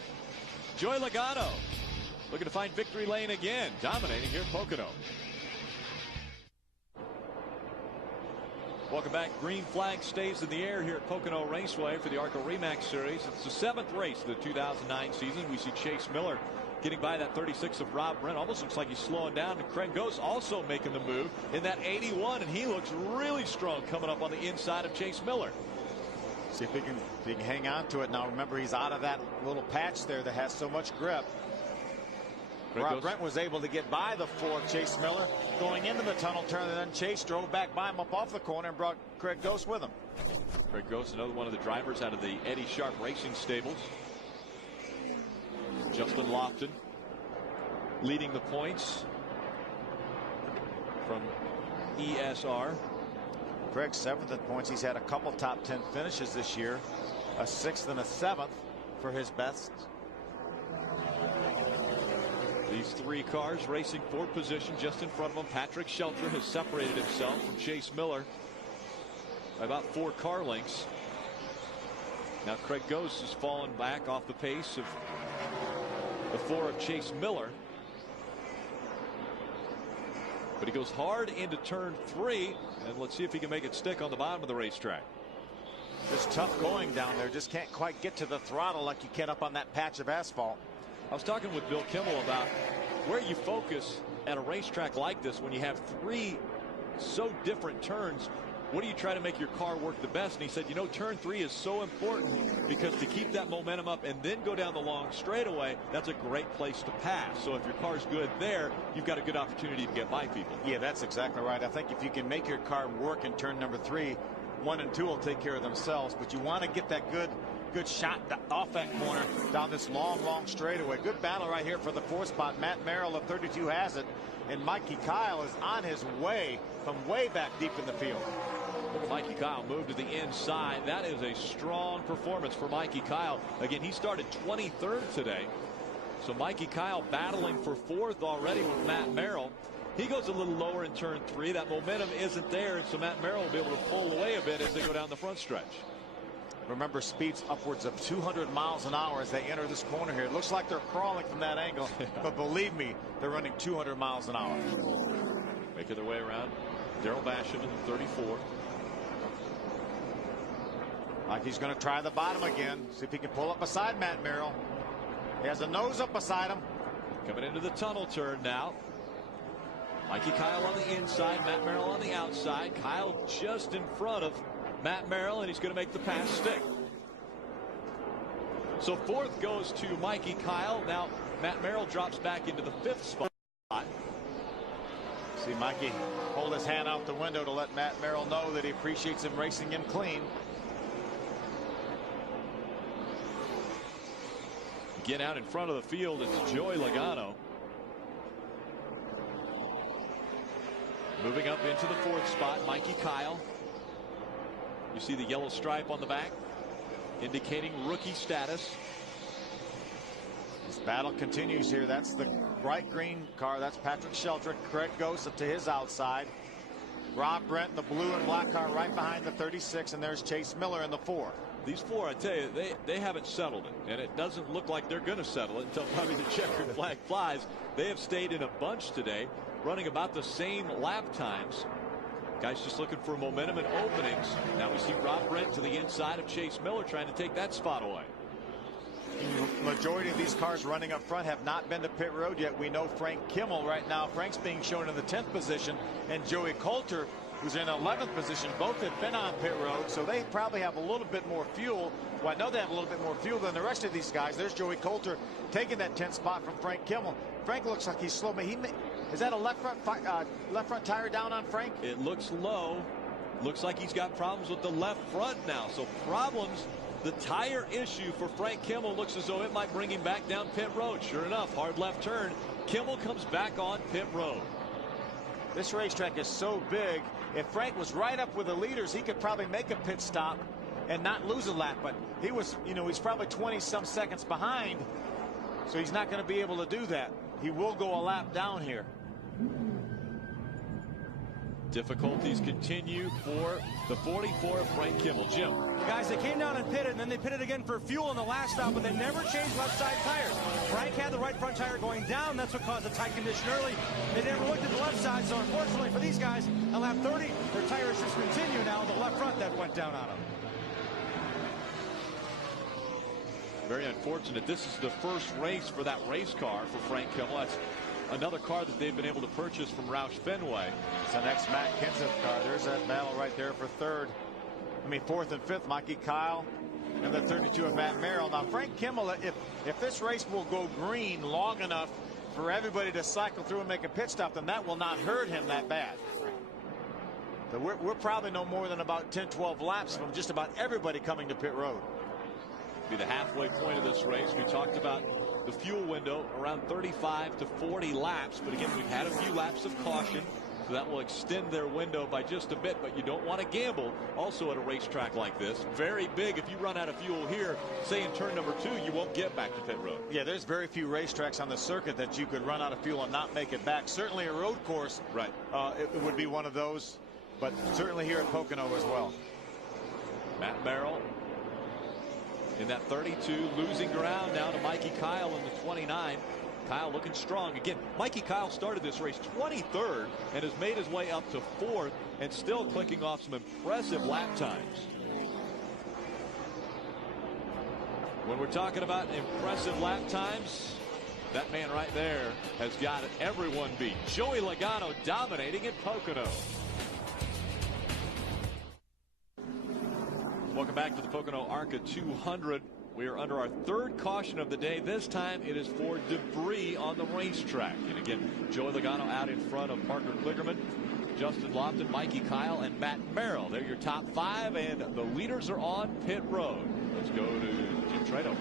Joey Logano looking to find victory lane again, dominating here at Pocono. Welcome back. Green flag stays in the air here at Pocono Raceway for the ARCA Re Series. It's the 7th race of the 2009 season. We see Chase Miller getting by that 36 of Rob Brent. Almost looks like he's slowing down. And Craig Ghost also making the move in that 81, and he looks really strong coming up on the inside of Chase Miller. See if he can hang on to it. Now remember, he's out of that little patch there that has so much grip. Rob Brent was able to get by the 4 Chase Miller going into the tunnel turn, and then Chase drove back by him up off the corner and brought Craig Ghost with him. Craig Ghost, another one of the drivers out of the Eddie Sharp Racing stables. Justin Lofton leading the points from ESR. Craig 7th in points. He's had a couple top 10 finishes this year, a 6th and a 7th for his best. These 3 cars racing for position just in front of him. Patrick Shelton has separated himself from Chase Miller by about 4 car lengths. Now Craig Ghost has fallen back off the pace of the 4 of Chase Miller. But he goes hard into turn 3, and let's see if he can make it stick on the bottom of the racetrack. It's tough going down there. Just can't quite get to the throttle like you can up on that patch of asphalt. I was talking with Bill Kimmel about where you focus at a racetrack like this when you have 3 so different turns. What do you try to make your car work the best? And he said, you know, turn 3 is so important because to keep that momentum up and then go down the long straightaway, that's a great place to pass. So if your car's good there, you've got a good opportunity to get by people. Yeah, that's exactly right. I think if you can make your car work in turn number 3, 1 and 2 will take care of themselves. But you want to get that good shot off that corner down this long straightaway. Good battle right here for the 4th spot. Matt Merrill of 32 has it, and Mikey Kyle is on his way from way back deep in the field. Mikey Kyle moved to the inside. That is a strong performance for Mikey Kyle. Again, he started 23rd today. So Mikey Kyle battling for 4th already with Matt Merrill. He goes a little lower in turn 3. That momentum isn't there, and so Matt Merrill will be able to pull away a bit as they go down the front stretch. Remember, speeds upwards of 200 miles an hour as they enter this corner here. It looks like they're crawling from that angle, but believe me, they're running 200 miles an hour. Making their way around. Darrell Basham in 34. Like he's going to try the bottom again. See if he can pull up beside Matt Merrill. He has a nose up beside him. Coming into the tunnel turn now. Mikey Kyle on the inside, Matt Merrill on the outside. Kyle just in front of Matt Merrill, and he's going to make the pass stick. So 4th goes to Mikey Kyle. Now Matt Merrill drops back into the 5th spot. See Mikey hold his hand out the window to let Matt Merrill know that he appreciates him racing him clean. Again, out in front of the field, it's Joey Logano. Moving up into the 4th spot, Mikey Kyle. You see the yellow stripe on the back, indicating rookie status. This battle continues here. That's the bright green car. That's Patrick Shelton. Craig Ghost up to his outside. Rob Brent, the blue and black car right behind the 36, and there's Chase Miller in the 4. These 4, I tell you, they haven't settled it, and it doesn't look like they're going to settle it until probably the checkered flag flies. They have stayed in a bunch today, running about the same lap times. Guys just looking for momentum and openings. Now we see Rob Brent to the inside of Chase Miller trying to take that spot away. Majority of these cars running up front have not been to pit road yet. We know Frank Kimmel right now. Frank's being shown in the 10th position, and Joey Coulter, who's in 11th position. Both have been on pit road, so they probably have a little bit more fuel. Well, I know they have a little bit more fuel than the rest of these guys. There's Joey Coulter taking that 10th spot from Frank Kimmel. Frank looks like he's slow. Is that a left front tire down on Frank? It looks low. Looks like he's got problems with the left front now. So problems. The tire issue for Frank Kimmel looks as though it might bring him back down pit road. Sure enough, hard left turn. Kimmel comes back on pit road. This racetrack is so big. If Frank was right up with the leaders, he could probably make a pit stop and not lose a lap. But he was, he's probably 20-some seconds behind, so he's not going to be able to do that. He will go a lap down here. Difficulties continue for the 44 of Frank Kimmel. Jim. Guys, they came down and pitted, and then they pitted again for fuel in the last stop, but they never changed left side tires. Frank had the right front tire going down. That's what caused the tight condition early. They never looked at the left side, so unfortunately for these guys, at lap 30, their tire issues continue now with the left front that went down on them. Very unfortunate. This is the first race for that race car for Frank Kimmel. That's another car that they've been able to purchase from Roush Fenway. It's the next Matt Kenseth car. There's that battle right there for fourth and fifth, Mikey Kyle, and the 32 of Matt Merrill. Now, Frank Kimmel, if this race will go green long enough for everybody to cycle through and make a pit stop, then that will not hurt him that bad. But we're probably no more than about 10-12 laps from just about everybody coming to pit road. Be the halfway point of this race. We talked about the fuel window around 35 to 40 laps, but again, we've had a few laps of caution, so that will extend their window by just a bit. But you don't want to gamble also at a racetrack like this. Very big. If you run out of fuel here, say in turn number 2, you won't get back to pit road. Yeah, there's very few racetracks on the circuit that you could run out of fuel and not make it back. Certainly a road course, right? It would be one of those, but certainly here at Pocono as well. Matt Merrill in that 32, losing ground now to Mikey Kyle in the 29. Kyle looking strong again. Mikey Kyle started this race 23rd and has made his way up to 4th and still clicking off some impressive lap times. When we're talking about impressive lap times, that man right there has got everyone beat. Joey Logano dominating at Pocono. Welcome back to the Pocono ARCA 200. We are under our 3rd caution of the day. This time it is for debris on the racetrack. And again, Joey Logano out in front of Parker Kligerman, Justin Lofton, Mikey Kyle, and Matt Merrill. They're your top 5, and the leaders are on pit road. Let's go to Jim Trado.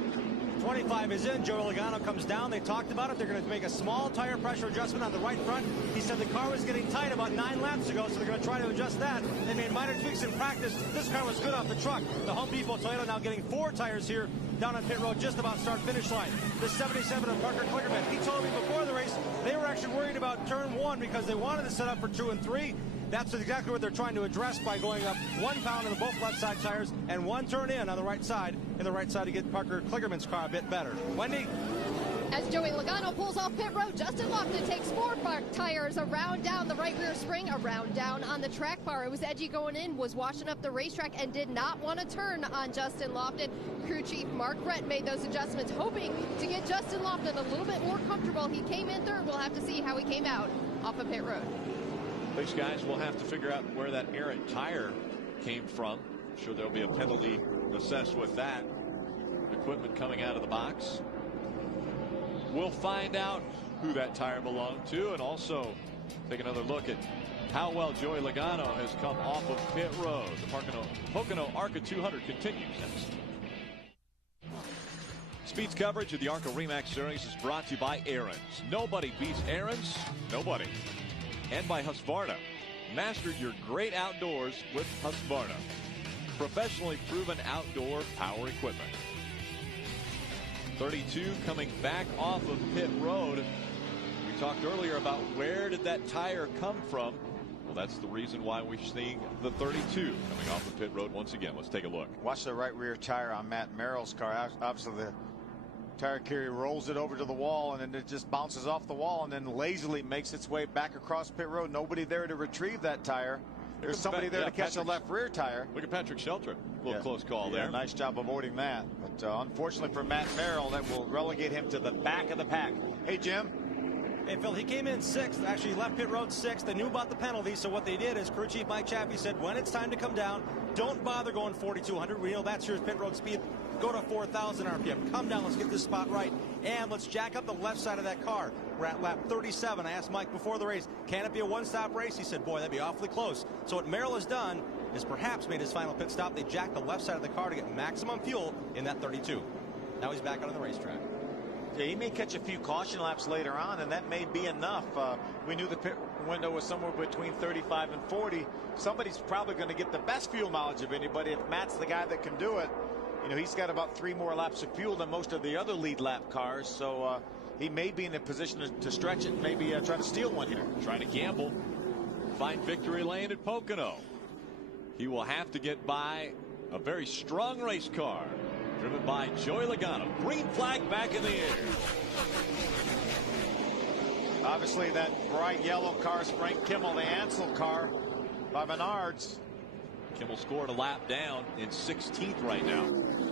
25 is in. Joey Logano comes down. They talked about it. They're going to make a small tire pressure adjustment on the right front. He said the car was getting tight about 9 laps ago, so they're going to try to adjust that. They made minor tweaks in practice. This car was good off the truck. The Home Depot Toyota now getting 4 tires here down on pit road, just about start finish line. The 77 of Parker Kligerman. He told me before the race they were actually worried about turn 1 because they wanted to set up for 2 and 3. That's exactly what they're trying to address by going up 1 pound on the both left side tires and 1 turn in on the right side, to get Parker Kligerman's car a bit better. Wendy? As Joey Logano pulls off pit road, Justin Lofton takes 4 tires around down the right rear spring, around down on the track bar. It was edgy going in, was washing up the racetrack, and did not want to turn on Justin Lofton. Crew chief Mark Brett made those adjustments, hoping to get Justin Lofton a little bit more comfortable. He came in 3rd. We'll have to see how he came out off of pit road. These guys will have to figure out where that errant tire came from. I'm sure there'll be a penalty assessed with that. Equipment coming out of the box. We'll find out who that tire belonged to, and also take another look at how well Joey Logano has come off of pit road. The Pocono ARCA 200 continues next. Speed's coverage of the ARCA Remax Series is brought to you by Aaron's. Nobody beats Aaron's. Nobody. And by Husqvarna. Master your great outdoors with Husqvarna. Professionally proven outdoor power equipment. 32 coming back off of pit road. We talked earlier about where did that tire come from. Well, that's the reason why we're seeing the 32 coming off the pit road once again. Let's take a look. Watch the right rear tire on Matt Merrill's car. Obviously, the tire carrier rolls it over to the wall, and then it just bounces off the wall and then lazily makes its way back across pit road. Nobody there to retrieve that tire. There's somebody there to catch the left rear tire. Look at Patrick Sheltra. A little close call there. Nice job avoiding that. But unfortunately for Matt Merrill, that will relegate him to the back of the pack. Hey, Jim. Hey, Phil, he came in 6th. Actually, left pit road 6th. They knew about the penalty, so what they did is crew chief Mike Chappie said, when it's time to come down, don't bother going 4,200. We know that's your pit road speed. Go to 4,000 RPM. Come down. Let's get this spot right. And let's jack up the left side of that car. We're at lap 37. I asked Mike before the race, can it be a one-stop race? He said, boy, that'd be awfully close. So what Merrill has done is perhaps made his final pit stop. They jacked the left side of the car to get maximum fuel in that 32. Now he's back out on the racetrack. Yeah, he may catch a few caution laps later on, and that may be enough. We knew the pit window was somewhere between 35 and 40. Somebody's probably going to get the best fuel mileage of anybody. If Matt's the guy that can do it, you know, he's got about 3 more laps of fuel than most of the other lead lap cars. So he may be in a position to stretch it, maybe try to steal one here. Trying to gamble. Find victory lane at Pocono. He will have to get by a very strong race car driven by Joey Logano. Green flag back in the air. Obviously that bright yellow car is Frank Kimmel, the Ansel car by Menards. Kimmel scored a lap down in 16th right now.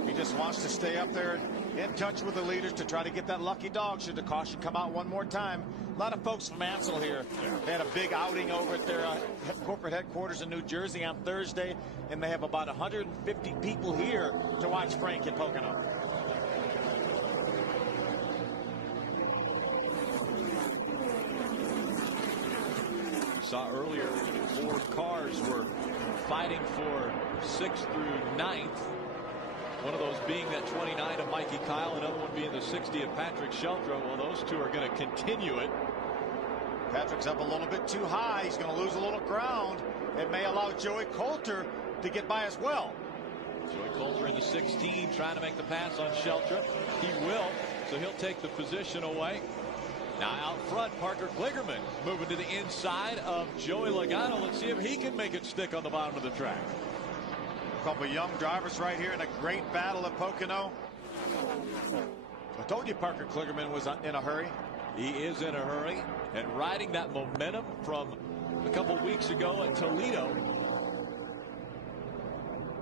He just wants to stay up there in touch with the leaders to try to get that lucky dog should the caution come out one more time. A lot of folks from Ansel here. They had a big outing over at their corporate headquarters in New Jersey on Thursday, and they have about 150 people here to watch Frank at Pocono. We saw earlier 4 cars were fighting for 6th through 9th. One of those being that 29 of Mikey Kyle, another one being the 60 of Patrick Sheltra. Well, those two are going to continue it. Patrick's up a little bit too high. He's going to lose a little ground. It may allow Joey Coulter to get by as well. Joey Coulter in the 16 trying to make the pass on Sheltra. He will, so he'll take the position away. Now out front, Parker Kligerman moving to the inside of Joey Logano. Let's see if he can make it stick on the bottom of the track. A couple of young drivers right here in a great battle at Pocono. I told you Parker Kligerman was in a hurry. He is in a hurry and riding that momentum from a couple weeks ago at Toledo.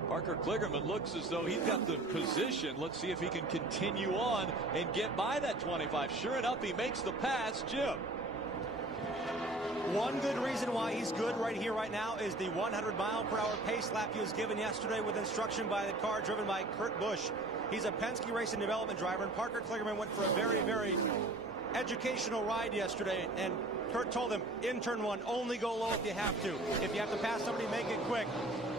Parker Kligerman looks as though he's got the position. Let's see if he can continue on and get by that 25. Sure enough, he makes the pass. Jim. One good reason why he's good right here, right now, is the 100-mile-per-hour pace lap he was given yesterday with instruction by the car driven by Kurt Busch. He's a Penske Racing Development driver, and Parker Kligerman went for a very, very educational ride yesterday, and Kurt told him, in turn 1, only go low if you have to. If you have to pass somebody, make it quick.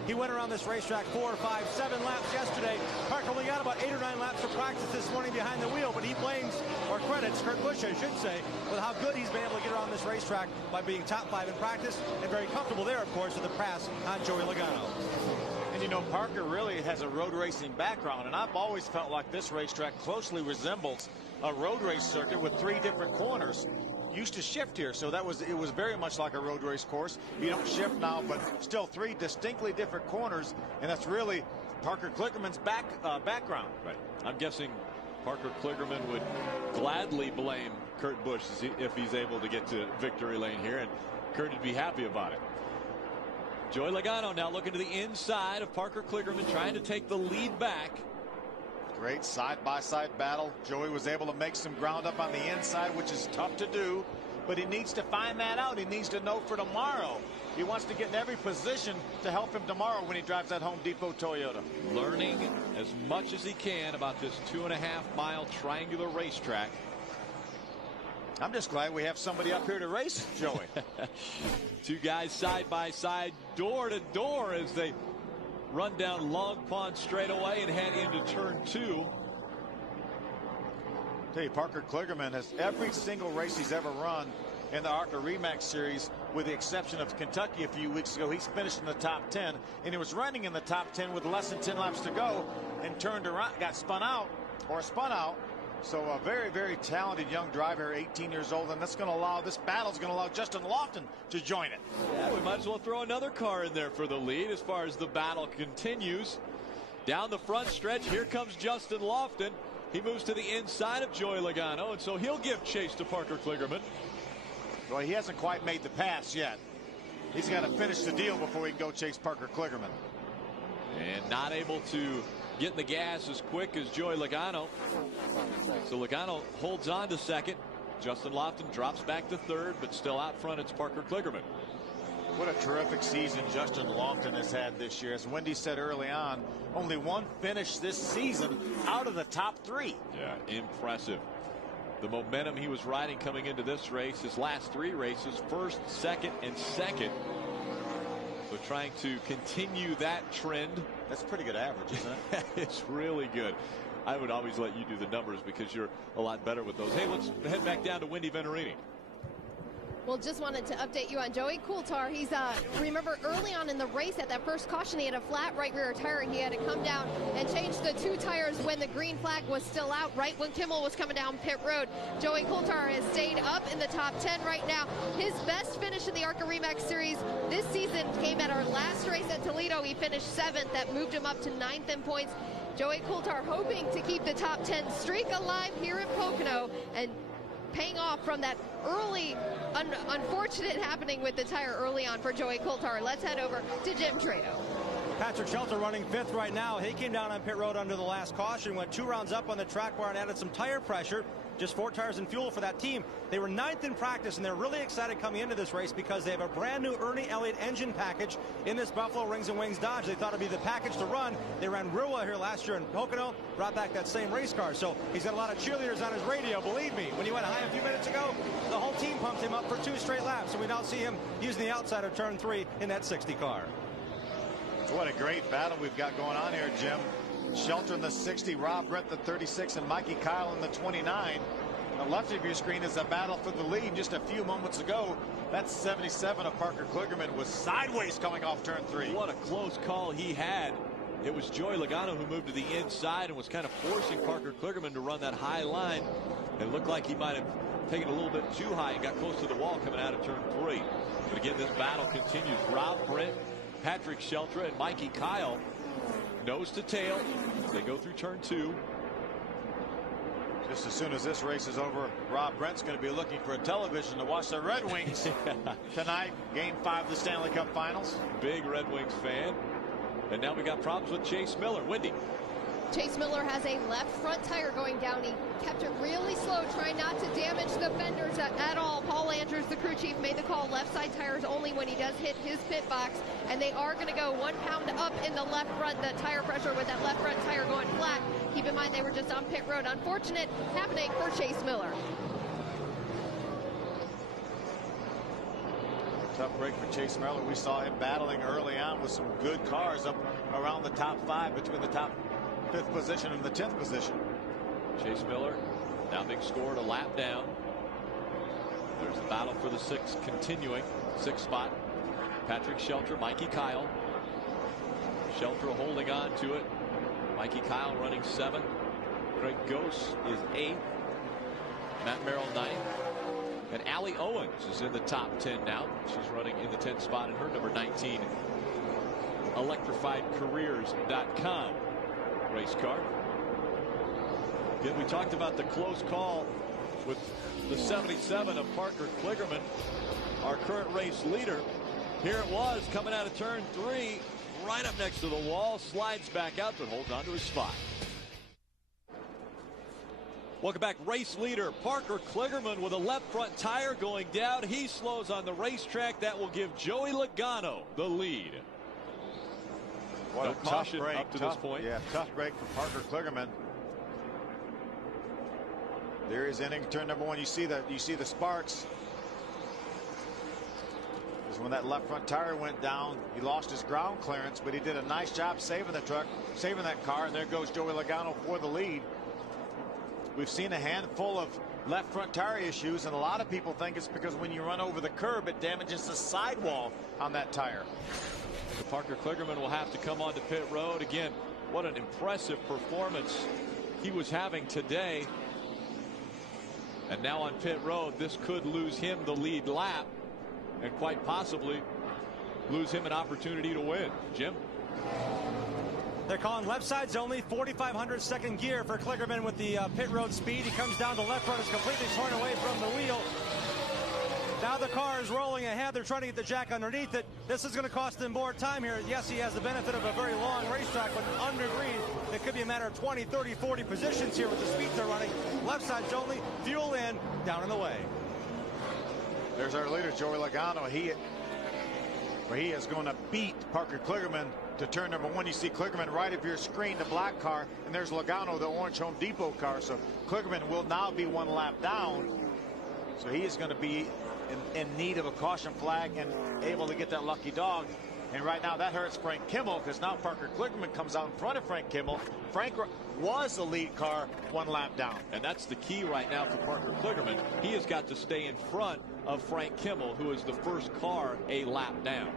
He went around this racetrack 4, 5, 7 laps yesterday. Parker only got about 8 or 9 laps of practice this morning behind the wheel, but he blames, or credits, Kurt Busch, I should say, with how good he's been able to get around this racetrack by being top 5 in practice, and very comfortable there, of course, with the pass on Joey Logano. And you know, Parker really has a road racing background, and I've always felt like this racetrack closely resembles a road race circuit with 3 different corners. Used to shift here, so it was very much like a road race course. You don't shift now, but still 3 distinctly different corners, and that's really Parker Kligerman's background. Right. I'm guessing Parker Kligerman would gladly blame Kurt Busch if he's able to get to victory lane here, and Kurt would be happy about it. Joey Logano now looking to the inside of Parker Kligerman, trying to take the lead back. Great side-by-side battle. Joey was able to make some ground up on the inside, which is tough to do, but he needs to find that out. He needs to know for tomorrow. He wants to get in every position to help him tomorrow when he drives that Home Depot Toyota. Learning as much as he can about this 2.5-mile triangular racetrack. I'm just glad we have somebody up here to race Joey. 2 guys side by side, door to door, as they run down Long Pond straightaway and head into turn 2. Tell you, Parker Kligerman has every single race he's ever run in the ARCA Remax series, with the exception of Kentucky a few weeks ago. He's finished in the top 10, and he was running in the top 10 with less than 10 laps to go, and turned around, got spun out, So a very, very talented young driver, 18 years old, and this battle's going to allow Justin Lofton to join it. Yeah, we might as well throw another car in there for the lead as far as the battle continues. Down the front stretch, here comes Justin Lofton. He moves to the inside of Joey Logano, and so he'll give chase to Parker Kligerman. Well, he hasn't quite made the pass yet. He's got to finish the deal before he can go chase Parker Kligerman. And not able to get in the gas as quick as Joey Logano. So Logano holds on to second. Justin Lofton drops back to third, but still out front, it's Parker Kligerman. What a terrific season Justin Lofton has had this year. As Wendy said early on, only one finish this season out of the top 3. Yeah, impressive. The momentum he was riding coming into this race, his last 3 races, first, second, and second. So trying to continue that trend. That's a pretty good average, isn't it? It's really good. I would always let you do the numbers because you're a lot better with those. Hey, let's head back down to Wendy Venerini. Well, just wanted to update you on Joey Coulthard. He's, remember early on in the race at that first caution, he had a flat right rear tire. He had to come down and change the 2 tires when the green flag was still out, right when Kimmel was coming down pit road. Joey Coulthard has stayed up in the top 10 right now. His best finish in the ARCA Re Series this season came at our last race at Toledo. He finished 7th. That moved him up to 9th in points. Joey Coulthard hoping to keep the top 10 streak alive here in Pocono and paying off from that early unfortunate happening with the tire early on for Joey Coulthard. Let's head over to Jim Trado. Patrick Shelter running 5th right now. He came down on pit road under the last caution, went 2 rounds up on the track bar and added some tire pressure. Just 4 tires and fuel for that team. They were 9th in practice, and they're really excited coming into this race because they have a brand new Ernie Elliott engine package in this Buffalo Rings and Wings Dodge. They thought it'd be the package to run. They ran real well here last year in Pocono, brought back that same race car. So he's got a lot of cheerleaders on his radio. Believe me, when he went high a few minutes ago, the whole team pumped him up for 2 straight laps. And we now see him using the outside of turn 3 in that 60 car. What a great battle we've got going on here, Jim. Shelter in the 60, Rob Brett the 36, and Mikey Kyle in the 29. On the left of your screen is a battle for the lead. Just a few moments ago, that 77 of Parker Kligerman was sideways coming off turn 3. What a close call he had. It was Joey Logano who moved to the inside and was kind of forcing Parker Kligerman to run that high line. It looked like he might have taken a little bit too high and got close to the wall coming out of turn 3. But again, this battle continues. Rob Brent, Patrick Shelter, and Mikey Kyle nose to tail. They go through turn 2. Just as soon as this race is over, Rob Brent's going to be looking for a television to watch the Red Wings tonight, Game 5 of the Stanley Cup Finals. Big Red Wings fan. And now we got problems with Chase Miller. Wendy. Chase Miller has a left front tire going down. He kept it really slow, trying not to damage the fenders at all. Paul Andrews, the crew chief, made the call left side tires only when he does hit his pit box. And they are going to go 1 pound up in the left front, the tire pressure with that left front tire going flat. Keep in mind they were just on pit road. Unfortunate happening for Chase Miller. Tough break for Chase Miller. We saw him battling early on with some good cars up around the top 5, between the top 5th position and the 10th position. Chase Miller now being scored a lap down. There's the battle for the 6th continuing. 6th spot. Patrick Shelter, Mikey Kyle. Shelter holding on to it. Mikey Kyle running 7th. Greg Gose is 8th. Matt Merrill 9th. And Allie Owens is in the top 10 now. She's running in the 10th spot in her number 19 electrifiedcareers.com race car. Again, we talked about the close call with the 77 of Parker Kligerman, our current race leader. Here it was coming out of turn 3, right up next to the wall, slides back out but holds on to his spot. Welcome back. Race leader Parker Kligerman with a left front tire going down. He slows on the racetrack. That will give Joey Logano the lead. What no a caution tough break up to this point. Yeah, tough break for Parker Kligerman. There is ending turn number 1. You see the sparks. Because when that left front tire went down, he lost his ground clearance, but he did a nice job saving the truck, saving that car, and there goes Joey Logano for the lead. We've seen a handful of left front tire issues, and a lot of people think it's because when you run over the curb, it damages the sidewall on that tire. So Parker Kligerman will have to come onto pit road again. What an impressive performance he was having today. And now on pit road, this could lose him the lead lap and quite possibly lose him an opportunity to win. Jim? They're calling left sides only, 4,500 second gear for Kligerman with the pit road speed. He comes down the left front, is completely torn away from the wheel. Now the car is rolling ahead. They're trying to get the jack underneath it. This is going to cost them more time here. Yes, he has the benefit of a very long racetrack, but under green, it could be a matter of 20, 30, 40 positions here with the speeds they're running. Left sides only, fuel in, down and away. There's our leader, Joey Logano. He is going to beat Parker Kligerman to turn number 1. You see Kligerman right of your screen, the black car, and there's Logano, the orange Home Depot car. So Kligerman will now be 1 lap down. So he is going to be in need of a caution flag and able to get that lucky dog. And right now that hurts Frank Kimmel, because now Parker Kligerman comes out in front of Frank Kimmel. Frank was the lead car 1 lap down. And that's the key right now for Parker Kligerman. He has got to stay in front of Frank Kimmel, who is the first car a lap down.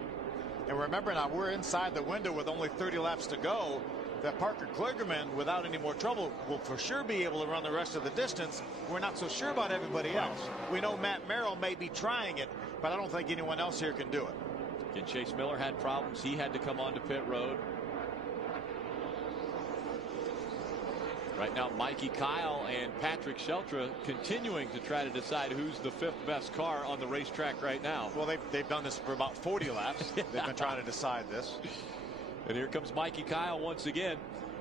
And remember now, we're inside the window with only 30 laps to go. That Parker Kligerman, without any more trouble, will for sure be able to run the rest of the distance. We're not so sure about everybody else. We know Matt Merrill may be trying it, but I don't think anyone else here can do it. Again, Chase Miller had problems. He had to come onto pit road. Right now, Mikey Kyle and Patrick Sheltra continuing to try to decide who's the 5th best car on the racetrack right now. Well, they've done this for about 40 laps. They've been trying to decide this. And here comes Mikey Kyle once again.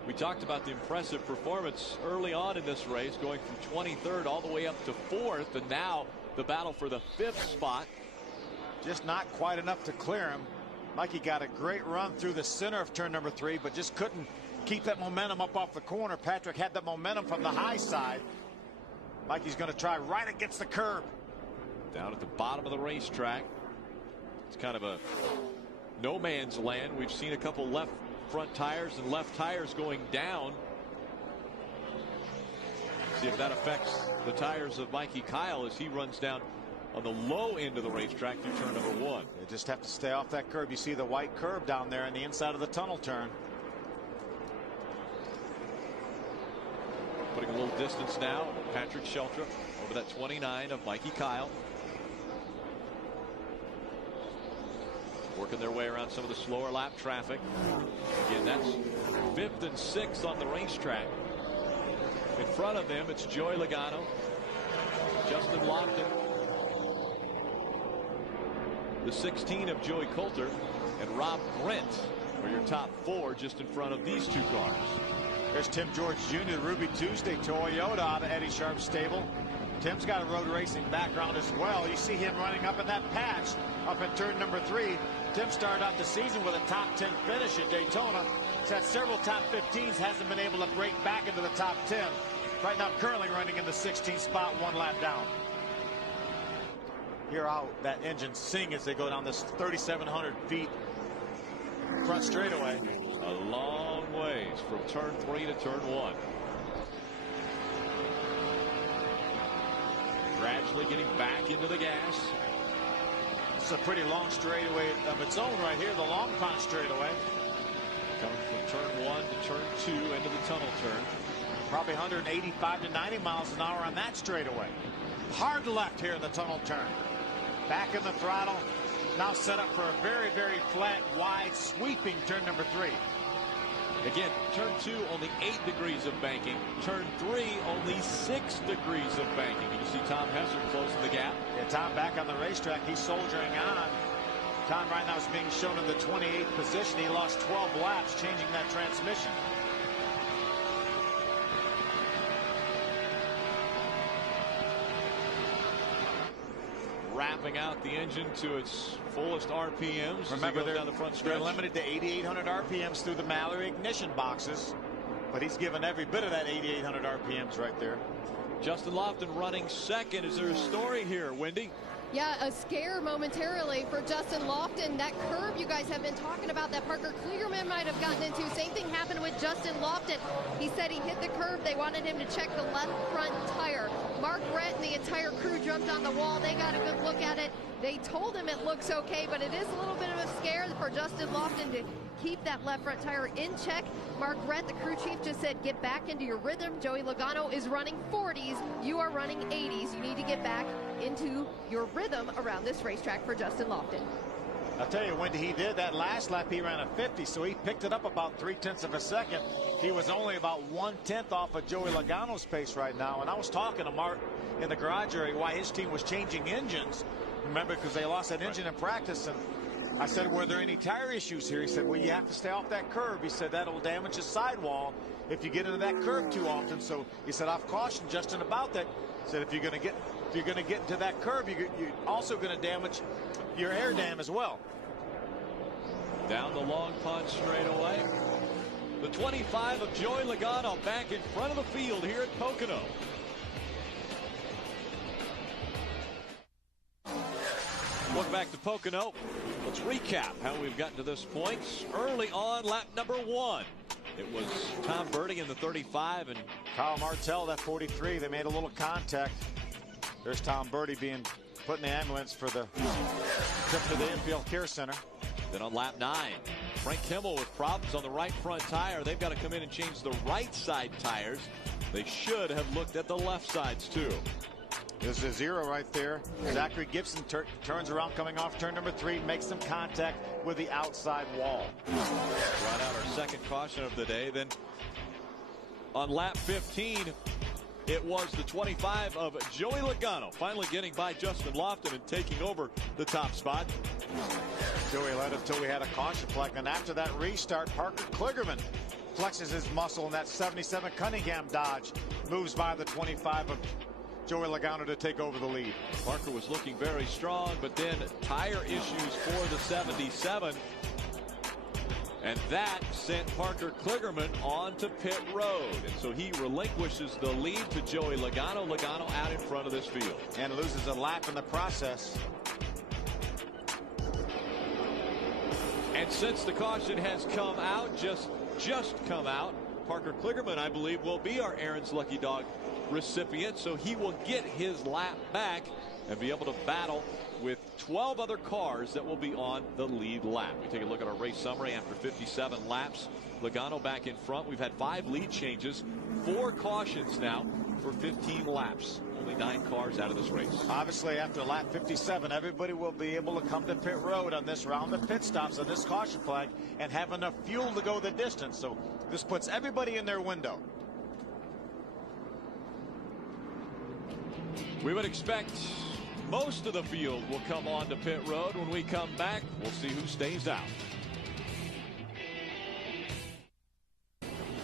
We talked about the impressive performance early on in this race, going from 23rd all the way up to 4th, and now the battle for the 5th spot. Just not quite enough to clear him. Mikey got a great run through the center of turn number 3, but just couldn't keep that momentum up off the corner. Patrick had that momentum from the high side. Mikey's going to try right against the curb. Down at the bottom of the racetrack. It's kind of a no man's land. We've seen a couple left front tires and left tires going down. See if that affects the tires of Mikey Kyle as he runs down on the low end of the racetrack through turn number 1. They just have to stay off that curb. You see the white curb down there on the inside of the tunnel turn. Putting a little distance now. Patrick Sheltra over that 29 of Mikey Kyle. Working their way around some of the slower lap traffic. Again, that's 5th and 6th on the racetrack. In front of them, it's Joey Logano, Justin Lofton, the 16 of Joey Coulter, and Rob Brent are your top 4 just in front of these 2 cars. There's Tim George Jr., the Ruby Tuesday Toyota out of Eddie Sharp's stable. Tim's got a road racing background as well. You see him running up in that patch up in turn number 3. Tim started out the season with a top 10 finish at Daytona. He's had several top 15s, hasn't been able to break back into the top 10. Right now, currently running in the 16th spot, 1 lap down. Hear how that engine sing as they go down this 3,700 feet front straightaway. A long ways from turn 3 to turn 1. Gradually getting back into the gas. It's a pretty long straightaway of its own right here, the Long Pond straightaway. Coming from turn 1 to turn 2 into the tunnel turn. Probably 185 to 90 miles an hour on that straightaway. Hard left here in the tunnel turn. Back in the throttle. Now set up for a very, very flat, wide, sweeping turn number 3. Again, turn 2 only 8 degrees of banking. Turn 3 only 6 degrees of banking. And you see Tom Hesser closing the gap. Yeah, Tom back on the racetrack. He's soldiering on. Tom right now is being shown in the 28th position. He lost 12 laps changing that transmission. Wrapping out the engine to its fullest RPMs. Remember, down the front stretch. They're limited to 8,800 RPMs through the Mallory ignition boxes, but he's given every bit of that 8,800 RPMs right there. Justin Lofton running 2nd. Is there a story here, Wendy? Yeah, a scare momentarily for Justin Lofton. That curb you guys have been talking about that Parker Kligerman might have gotten into. Same thing happened with Justin Lofton. He said he hit the curb. They wanted him to check the left front tire. Mark Brett and the entire crew jumped on the wall. They got a good look at it. They told him it looks okay, but it is a little bit of a scare for Justin Lofton to keep that left front tire in check. Mark Rett, the crew chief, just said, get back into your rhythm. Joey Logano is running 40s. You are running 80s. You need to get back into your rhythm around this racetrack for Justin Lofton. I'll tell you, Wendy, he did that last lap. He ran a 50, so he picked it up about 0.3 of a second. He was only about 1/10 off of Joey Logano's pace right now. And I was talking to Mark in the garage area why his team was changing engines. Remember, because they lost that engine in practice. And I said, were there any tire issues here? He said, well, you have to stay off that curb. He said, that'll damage the sidewall if you get into that curb too often. So he said, I've cautioned Justin about that. He said, if you're going to get into that curb, you're also going to damage your air dam as well. Down the long pond straightaway. The 25 of Joey Logano back in front of the field here at Pocono. Welcome back to Pocono. Let's recap how we've gotten to this point. Early on, lap number 1. It was Tom Birdie in the 35 and Kyle Martell, that 43. They made a little contact. There's Tom Birdie put in the ambulance for the trip to the infield care center. Then on lap 9, Frank Kimmel with problems on the right front tire. They've got to come in and change the right side tires. They should have looked at the left sides too. There's a 0 right there. Zachary Gibson turns around coming off turn number 3, makes some contact with the outside wall. Brought out our second caution of the day. Then on lap 15, it was the 25 of Joey Logano finally getting by Justin Lofton and taking over the top spot. Joey led until we had a caution flag, and after that restart, Parker Kligerman flexes his muscle in that 77 Cunningham Dodge, moves by the 25 of Joey Logano to take over the lead. Parker was looking very strong, but then tire issues for the 77. And that sent Parker Kligerman on to pit road. And so he relinquishes the lead to Joey Logano. Logano out in front of this field. And loses a lap in the process. And since the caution has come out, just come out, Parker Kligerman, I believe, will be our Aaron's Lucky Dog recipient. So he will get his lap back and be able to battle with 12 other cars that will be on the lead lap. We take a look at our race summary after 57 laps. Logano back in front. We've had 5 lead changes, 4 cautions now for 15 laps. Only 9 cars out of this race. Obviously, after lap 57, everybody will be able to come to pit road on this round of pit stops on this caution flag and have enough fuel to go the distance. So this puts everybody in their window. We would expect most of the field will come on to pit road. When we come back, we'll see who stays out.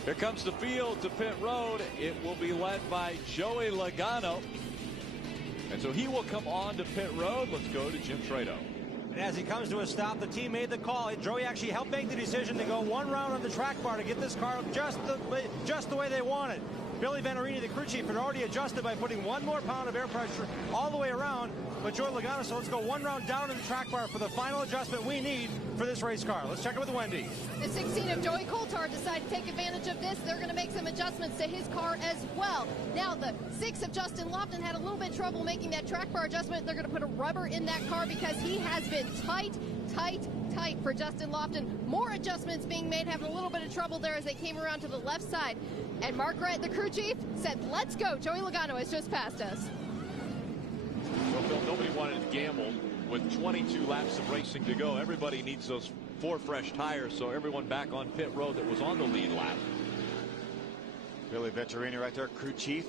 Here comes the field to pit road. It will be led by Joey Logano. And so he will come on to pit road. Let's go to Jim Trado. And as he comes to a stop, the team made the call. Joey actually helped make the decision to go 1 round on the track bar to get this car just the way they wanted. Billy Venerini, the crew chief, had already adjusted by putting 1 more pound of air pressure all the way around. But Joey Logano, so let's go 1 round down in the track bar for the final adjustment we need for this race car. Let's check it with Wendy. The 16 of Joey Coulthard decided to take advantage of this. They're going to make some adjustments to his car as well. Now, the 6 of Justin Lofton had a little bit of trouble making that track bar adjustment. They're going to put a rubber in that car because he has been tight for Justin Lofton. More adjustments being made, having a little bit of trouble there as they came around to the left side. And Mark Wright, the crew chief, said, let's go. Joey Logano has just passed us. Well, Phil, nobody wanted to gamble with 22 laps of racing to go. Everybody needs those 4 fresh tires, so everyone back on pit road that was on the lead lap. Billy Venturini right there, crew chief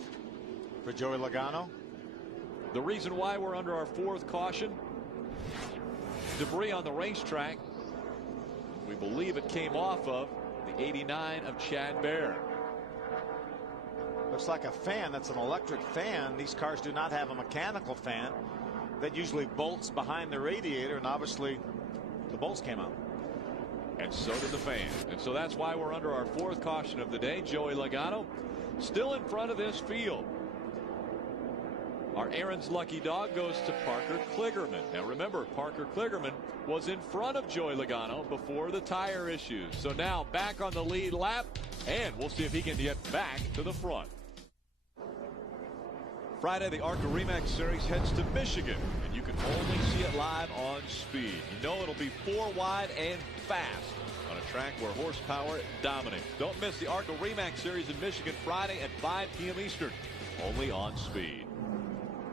for Joey Logano. The reason why we're under our 4th caution, debris on the racetrack. We believe it came off of the 89 of Chad Baer. Looks like a fan. That's an electric fan. These cars do not have a mechanical fan that usually bolts behind the radiator, and obviously the bolts came out. And so did the fan. And so that's why we're under our 4th caution of the day. Joey Logano still in front of this field. Our Aaron's Lucky Dog goes to Parker Kligerman. Now remember, Parker Kligerman was in front of Joey Logano before the tire issues. So now back on the lead lap, and we'll see if he can get back to the front. Friday, the ARCA Re Series heads to Michigan, and you can only see it live on Speed. You know it'll be 4 wide and fast on a track where horsepower dominates. Don't miss the ARCA Re Series in Michigan Friday at 5 p.m. Eastern, only on Speed.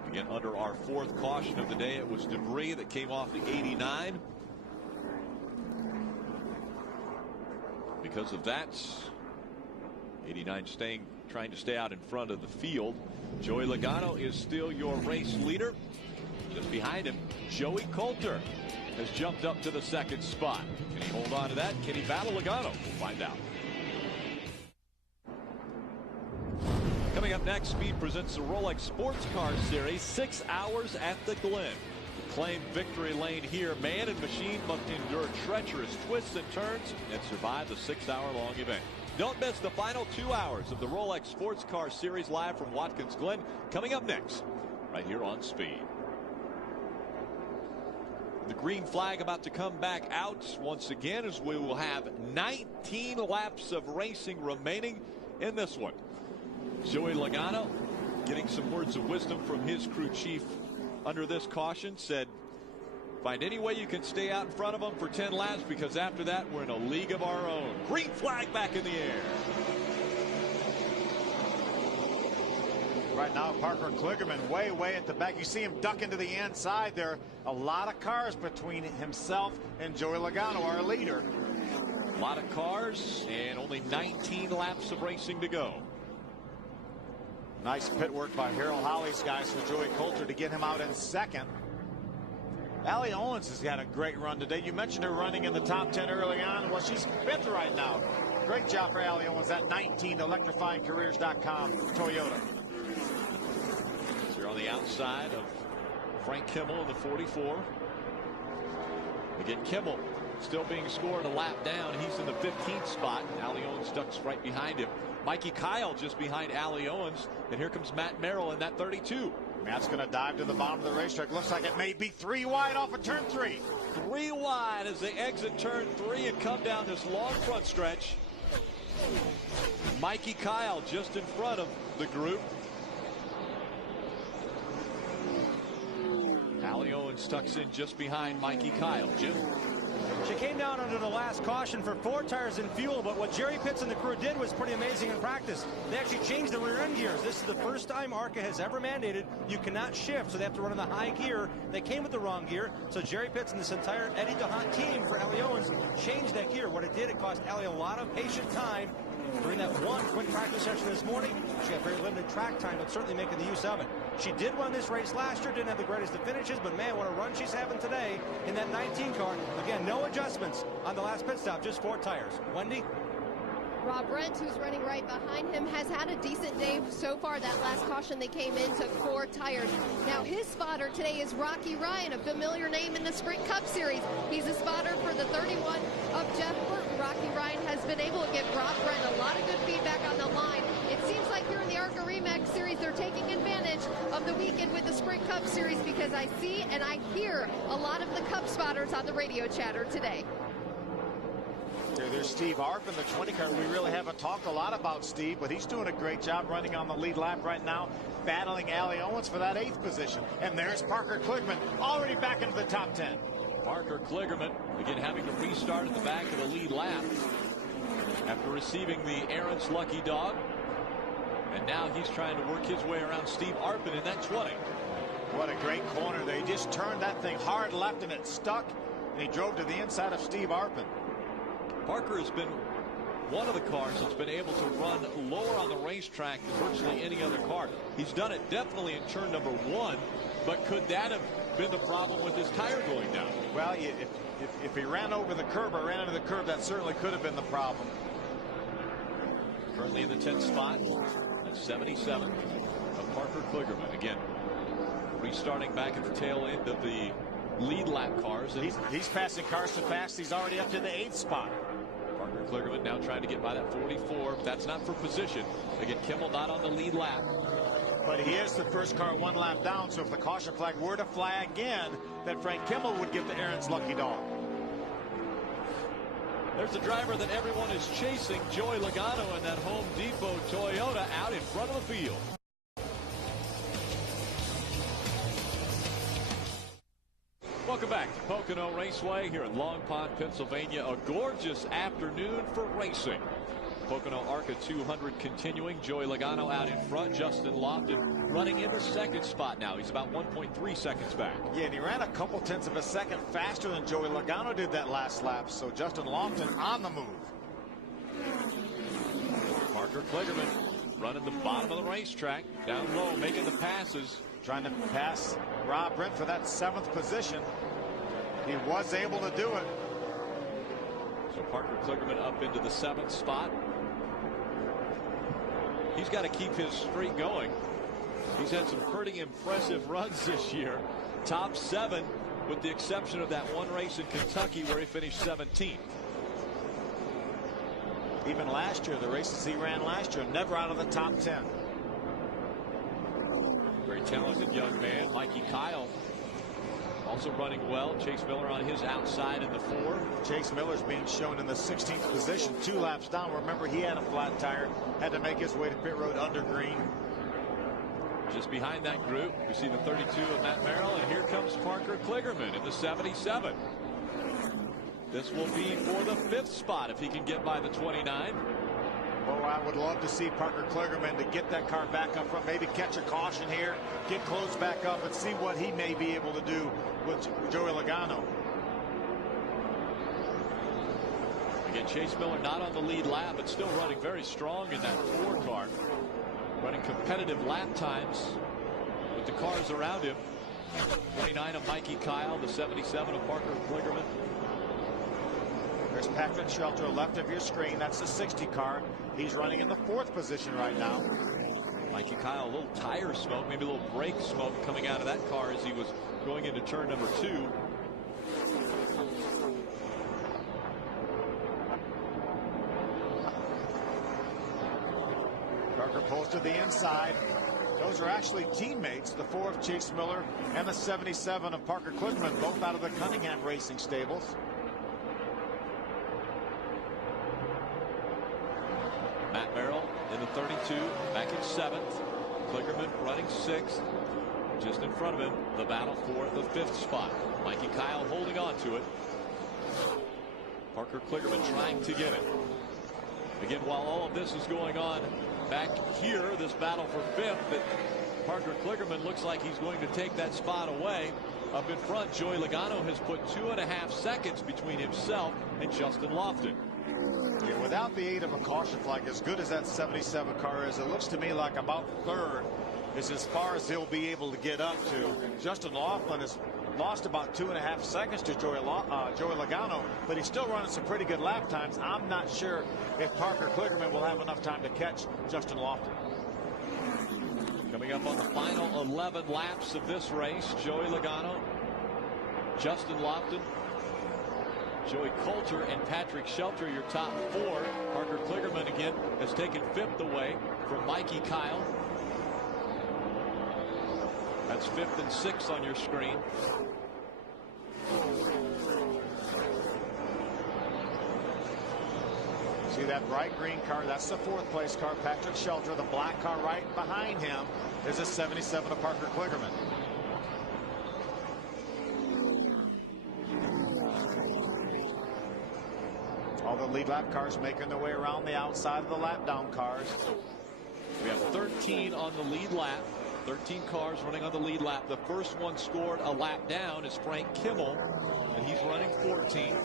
Again, under our 4th caution of the day, it was debris that came off the 89. Because of that, 89 trying to stay out in front of the field. Joey Logano is still your race leader. Just behind him, Joey Coulter has jumped up to the 2nd spot. Can he hold on to that? Can he battle Logano? We'll find out. Coming up next, Speed presents the Rolex Sports Car Series, 6 hours at the Glen. To claim victory lane here, man and machine must endure treacherous twists and turns and survive the 6-hour-long event. Don't miss the final 2 hours of the Rolex Sports Car Series live from Watkins Glen, coming up next, right here on Speed. The green flag about to come back out once again, as we will have 19 laps of racing remaining in this one. Joey Logano getting some words of wisdom from his crew chief under this caution, said, find any way you can stay out in front of them for 10 laps, because after that we're in a league of our own. Green flag back in the air. Right now, Parker Kligerman way at the back. You see him duck into the inside there. A lot of cars between himself and Joey Logano, our leader. A lot of cars and only 19 laps of racing to go. Nice pit work by Harold Holly's guys for Joey Coulter to get him out in 2nd. Allie Owens has got a great run today. You mentioned her running in the top 10 early on. Well, she's 5th right now. Great job for Allie Owens. That 19, electrifyingcareers.com Toyota. Here on the outside of Frank Kimmel in the 44. Again, Kimmel still being scored a lap down. He's in the 15th spot. Allie Owens ducks right behind him. Mikey Kyle just behind Allie Owens. And here comes Matt Merrill in that 32. Matt's going to dive to the bottom of the racetrack. Looks like it may be 3 wide off of turn 3. 3 wide as they exit turn 3 and come down this long front stretch. Mikey Kyle just in front of the group. Allie Owens tucks in just behind Mikey Kyle. Jim. She came down under the last caution for 4 tires and fuel, but what Jerry Pitts and the crew did was pretty amazing in practice. They actually changed the rear end gears. This is the first time ARCA has ever mandated you cannot shift, so they have to run in the high gear. They came with the wrong gear, so Jerry Pitts and this entire Eddie DeHaan team for Allie Owens changed that gear. What it did, it cost Allie a lot of patient time. During that one quick practice session this morning, she had very limited track time, but certainly making the use of it. She did run this race last year, didn't have the greatest of finishes, but man, what a run she's having today in that 19 car. Again, no adjustments on the last pit stop, just 4 tires. Wendy? Rob Brent, who's running right behind him, has had a decent day so far. That last caution they came in took 4 tires. Now his spotter today is Rocky Ryan, a familiar name in the Sprint Cup Series. He's a spotter for the 31 of Jeff Burton. Rocky Ryan has been able to give Rob Brent a lot of good feedback on the line. It seems like here in the ARCA Re Series, they're taking advantage of the weekend with the Sprint Cup Series, because I see and I hear a lot of the Cup spotters on the radio chatter today. There's Steve Arpin, the 20 car. We really haven't talked a lot about Steve, but he's doing a great job running on the lead lap right now, battling Allie Owens for that 8th position. And there's Parker Kligerman, already back into the top 10. Parker Kligerman, again, having to restart at the back of the lead lap after receiving the Aaron's Lucky Dog. And now he's trying to work his way around Steve Arpin in that 20. What a great corner. They just turned that thing hard left and it stuck, and he drove to the inside of Steve Arpin. Parker has been one of the cars that's been able to run lower on the racetrack than virtually any other car. He's done it definitely in turn number 1, but could that have been the problem with his tire going down? Well, if he ran over the curb or ran into the curb, that certainly could have been the problem. Currently in the 10th spot, that's 77 of Parker Kligerman. Again, restarting back at the tail end of the lead lap cars. And he's passing cars so fast, he's already up to the 8th spot. Parker Kligerman now trying to get by that 44. That's not for position. Again, Kimmel not on the lead lap. But he is the first car 1 lap down, so if the caution flag were to fly again, then Frank Kimmel would give the Aaron's Lucky Dog. There's the driver that everyone is chasing, Joey Logano, in that Home Depot Toyota out in front of the field. Raceway here in Long Pond, Pennsylvania. A gorgeous afternoon for racing. Pocono ARCA 200 continuing. Joey Logano out in front. Justin Lofton running in the second spot now. He's about 1.3 seconds back. Yeah, and he ran a couple tenths of a second faster than Joey Logano did that last lap. So Justin Lofton on the move. Parker Kligerman running the bottom of the racetrack. Down low, making the passes. Trying to pass Rob Brent for that 7th position. He was able to do it. So Parker Kligerman up into the 7th spot. He's got to keep his streak going. He's had some pretty impressive runs this year. Top 7 with the exception of that one race in Kentucky where he finished 17th. Even last year, the races he ran last year, never out of the top 10. Very talented young man. Mikey Kyle also running well. Chase Miller on his outside in the 4. Chase Miller's being shown in the 16th position, 2 laps down. Remember, he had a flat tire, had to make his way to pit road under green. Just behind that group, we see the 32 of Matt Merrill, and here comes Parker Kligerman in the 77. This will be for the 5th spot if he can get by the 29. Oh, I would love to see Parker Kligerman to get that car back up front, maybe catch a caution here, get close back up, and see what he may be able to do with Joey Logano. Again, Chase Miller not on the lead lap, but still running very strong in that 4 car. Running competitive lap times with the cars around him. 29 of Mikey Kyle, the 77 of Parker Kligerman. There's Patrick Shelter left of your screen. That's the 60 car. He's running in the 4th position right now. Mikey Kyle, a little tire smoke, maybe a little brake smoke coming out of that car as he was going into turn number 2. Parker pulls to the inside. Those are actually teammates, the 4 of Chase Miller and the 77 of Parker Kligerman, both out of the Cunningham Racing stables. Matt Merrill in the 32, back in 7th. Kligerman running 6th. Just in front of him, the battle for the 5th spot. Mikey Kyle holding on to it. Parker Kligerman trying to get it. Again, while all of this is going on back here, this battle for 5th, that Parker Kligerman looks like he's going to take that spot away. Up in front, Joey Logano has put 2.5 seconds between himself and Justin Lofton. Yeah, without the aid of a caution flag, as good as that 77 car is, it looks to me like about 3rd is as far as he'll be able to get up to. Justin Lofton has lost about 2.5 seconds to Joey Logano, but he's still running some pretty good lap times. I'm not sure if Parker Kligerman will have enough time to catch Justin Lofton. Coming up on the final 11 laps of this race, Joey Logano, Justin Lofton, Joey Coulter, and Patrick Shelter, your top 4. Parker Kligerman again has taken 5th away from Mikey Kyle. That's 5th and 6th on your screen. See that bright green car? That's the 4th place car, Patrick Shelter. The black car right behind him is a 77 of Parker Kligerman. All the lead lap cars making their way around the outside of the lap down cars. We have 13 on the lead lap. 13 cars running on the lead lap. The first one scored a lap down is Frank Kimmel, and he's running 14.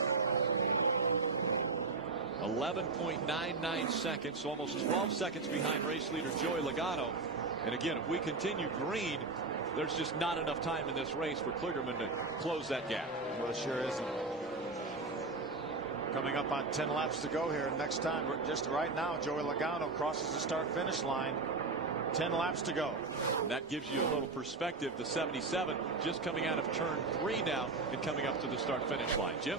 11.99 seconds, so almost 12 seconds behind race leader Joey Logano. And again, if we continue green, there's just not enough time in this race for Kligerman to close that gap. Well, it sure isn't. Coming up on 10 laps to go here. Next time, just right now, Joey Logano crosses the start-finish line. 10 laps to go. And that gives you a little perspective. The 77 just coming out of turn 3 now and coming up to the start-finish line. Jim?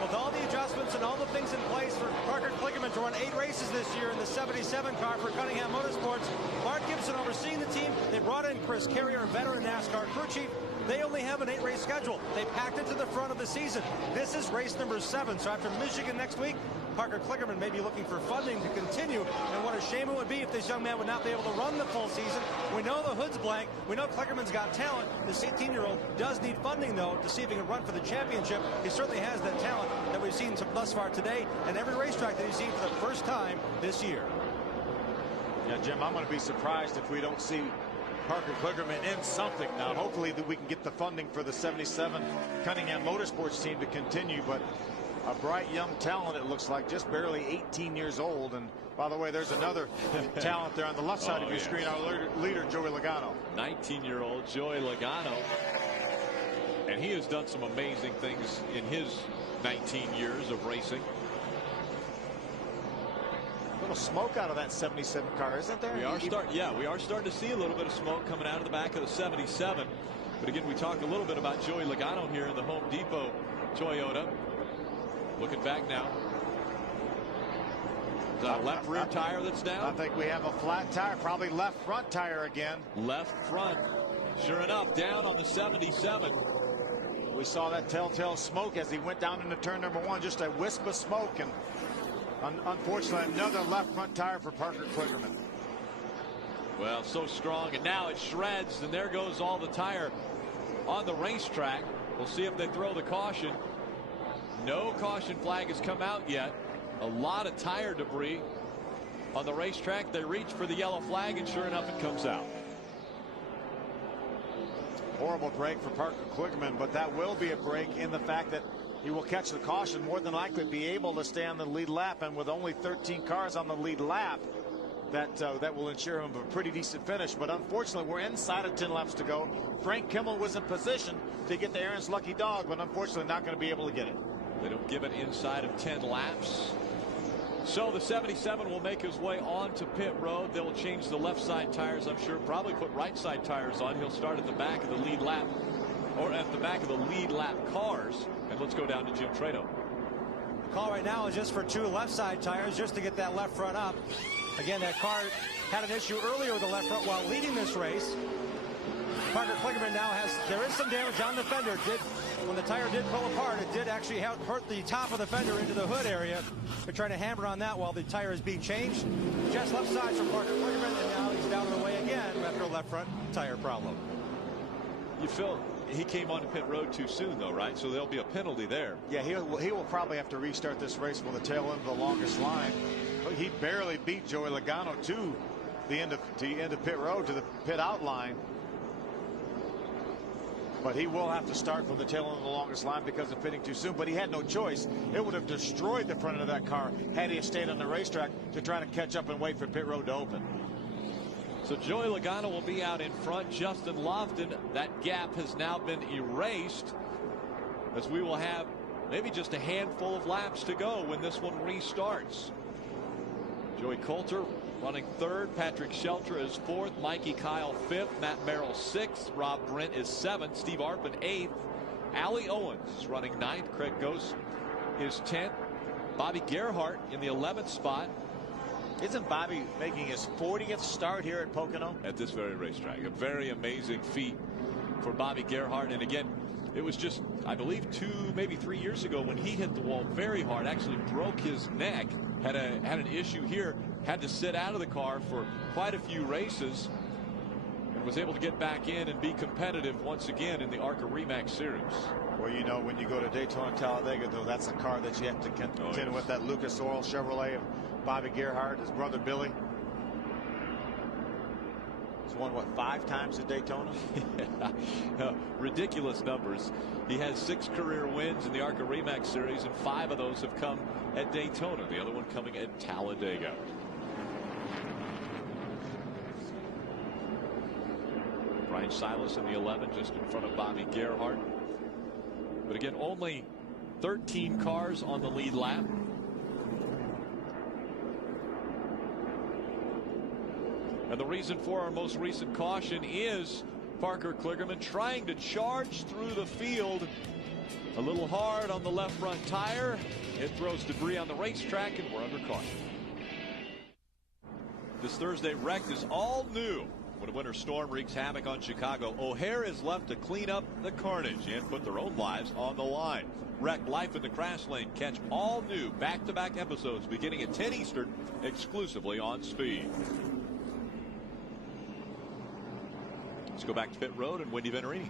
With all the adjustments and all the things in place for Parker Kligerman to run 8 races this year in the 77 car for Cunningham Motorsports, Mark Gibson overseeing the team. They brought in Chris Carrier, a veteran NASCAR crew chief. They only have an 8-race schedule. They packed it to the front of the season. This is race number 7. So after Michigan next week, Parker Kligerman may be looking for funding to continue, and what a shame it would be if this young man would not be able to run the full season. We know the hood's blank. We know Kligerman's got talent. This 18-year-old does need funding, though, to see if he can run for the championship. He certainly has that talent that we've seen thus far today, and every racetrack that he's seen for the first time this year. Yeah, Jim, I'm going to be surprised if we don't see Parker Kligerman in something now. Hopefully that we can get the funding for the 77 Cunningham Motorsports team to continue, but a bright young talent, it looks like, just barely 18 years old. And by the way, there's another talent there on the left side of your screen, our leader, Joey Logano. 19-year-old Joey Logano. And he has done some amazing things in his 19 years of racing. A little smoke out of that 77 car, isn't there? We are starting to see a little bit of smoke coming out of the back of the 77. But again, we talked a little bit about Joey Logano here in the Home Depot Toyota. Looking back now. Is that a left rear tire that's down? I think we have a flat tire, probably left front tire again. Left front. Sure enough, down on the 77. We saw that telltale smoke as he went down into turn number 1, just a wisp of smoke, and unfortunately another left front tire for Parker Kligerman. Well, so strong, and now it shreds, and there goes all the tire on the racetrack. We'll see if they throw the caution. No caution flag has come out yet. A lot of tire debris on the racetrack. They reach for the yellow flag, and sure enough, it comes out. Horrible break for Parker Kligerman, but that will be a break in the fact that he will catch the caution, more than likely be able to stay on the lead lap, and with only 13 cars on the lead lap, that will ensure him a pretty decent finish. But unfortunately, we're inside of 10 laps to go. Frank Kimmel was in position to get the Aaron's lucky dog, but unfortunately not going to be able to get it. They don't give it inside of 10 laps. So the 77 will make his way on to pit road. They will change the left side tires, I'm sure, probably put right side tires on. He'll start at the back of the lead lap, or at the back of the lead lap cars. And let's go down to Jim Trado. The call right now is just for 2 left side tires, just to get that left front up. Again, that car had an issue earlier with the left front while leading this race. Parker Kligerman now there is some damage on the fender. When the tire did pull apart, it did actually hurt the top of the fender into the hood area. They're trying to hammer on that while the tire is being changed. Just left side for Parker Kligerman, and now he's down the way again after a left front tire problem. You feel he came onto pit road too soon, though, right? So there'll be a penalty there. Yeah, he will probably have to restart this race with the tail end of the longest line. But he barely beat Joey Logano to the end of pit road, to the pit out line. But he will have to start from the tail end of the longest line because of pitting too soon. But he had no choice. It would have destroyed the front of that car had he stayed on the racetrack to try to catch up and wait for pit road to open. So Joey Logano will be out in front. Justin Lofton, that gap has now been erased, as we will have maybe just a handful of laps to go when this one restarts. Joey Coulter running 3rd, Patrick Shelter is 4th, Mikey Kyle 5th, Matt Merrill 6th, Rob Brent is 7th, Steve Arpin 8th, Allie Owens is running 9th, Craig Gose is 10th, Bobby Gerhart in the 11th spot. Isn't Bobby making his 40th start here at Pocono? At this very racetrack. A very amazing feat for Bobby Gerhart. And again, it was just, I believe, 2, maybe 3 years ago when he hit the wall very hard, actually broke his neck, had an issue here, had to sit out of the car for quite a few races, and was able to get back in and be competitive once again in the ARCA Re Series. Well, you know, when you go to Daytona and Talladega, though, that's a car that you have to contend with, that Lucas Oil Chevrolet of Bobby Gerhart, his brother Billy. He's won, what, 5 times at Daytona? Ridiculous numbers. He has 6 career wins in the ARCA Re Series, and 5 of those have come at Daytona. The other one coming at Talladega. Brian Silas in the 11, just in front of Bobby Gerhart. But again, only 13 cars on the lead lap. And the reason for our most recent caution is Parker Kligerman trying to charge through the field a little hard on the left front tire. It throws debris on the racetrack, and we're under caution. This Thursday wreck is all new when a winter storm wreaks havoc on Chicago, O'Hare is left to clean up the carnage and put their own lives on the line. Wreck Life in the Crash Lane. Catch all new back-to-back episodes beginning at 10 Eastern, exclusively on Speed. Let's go back to pit road and Wendy Venturini.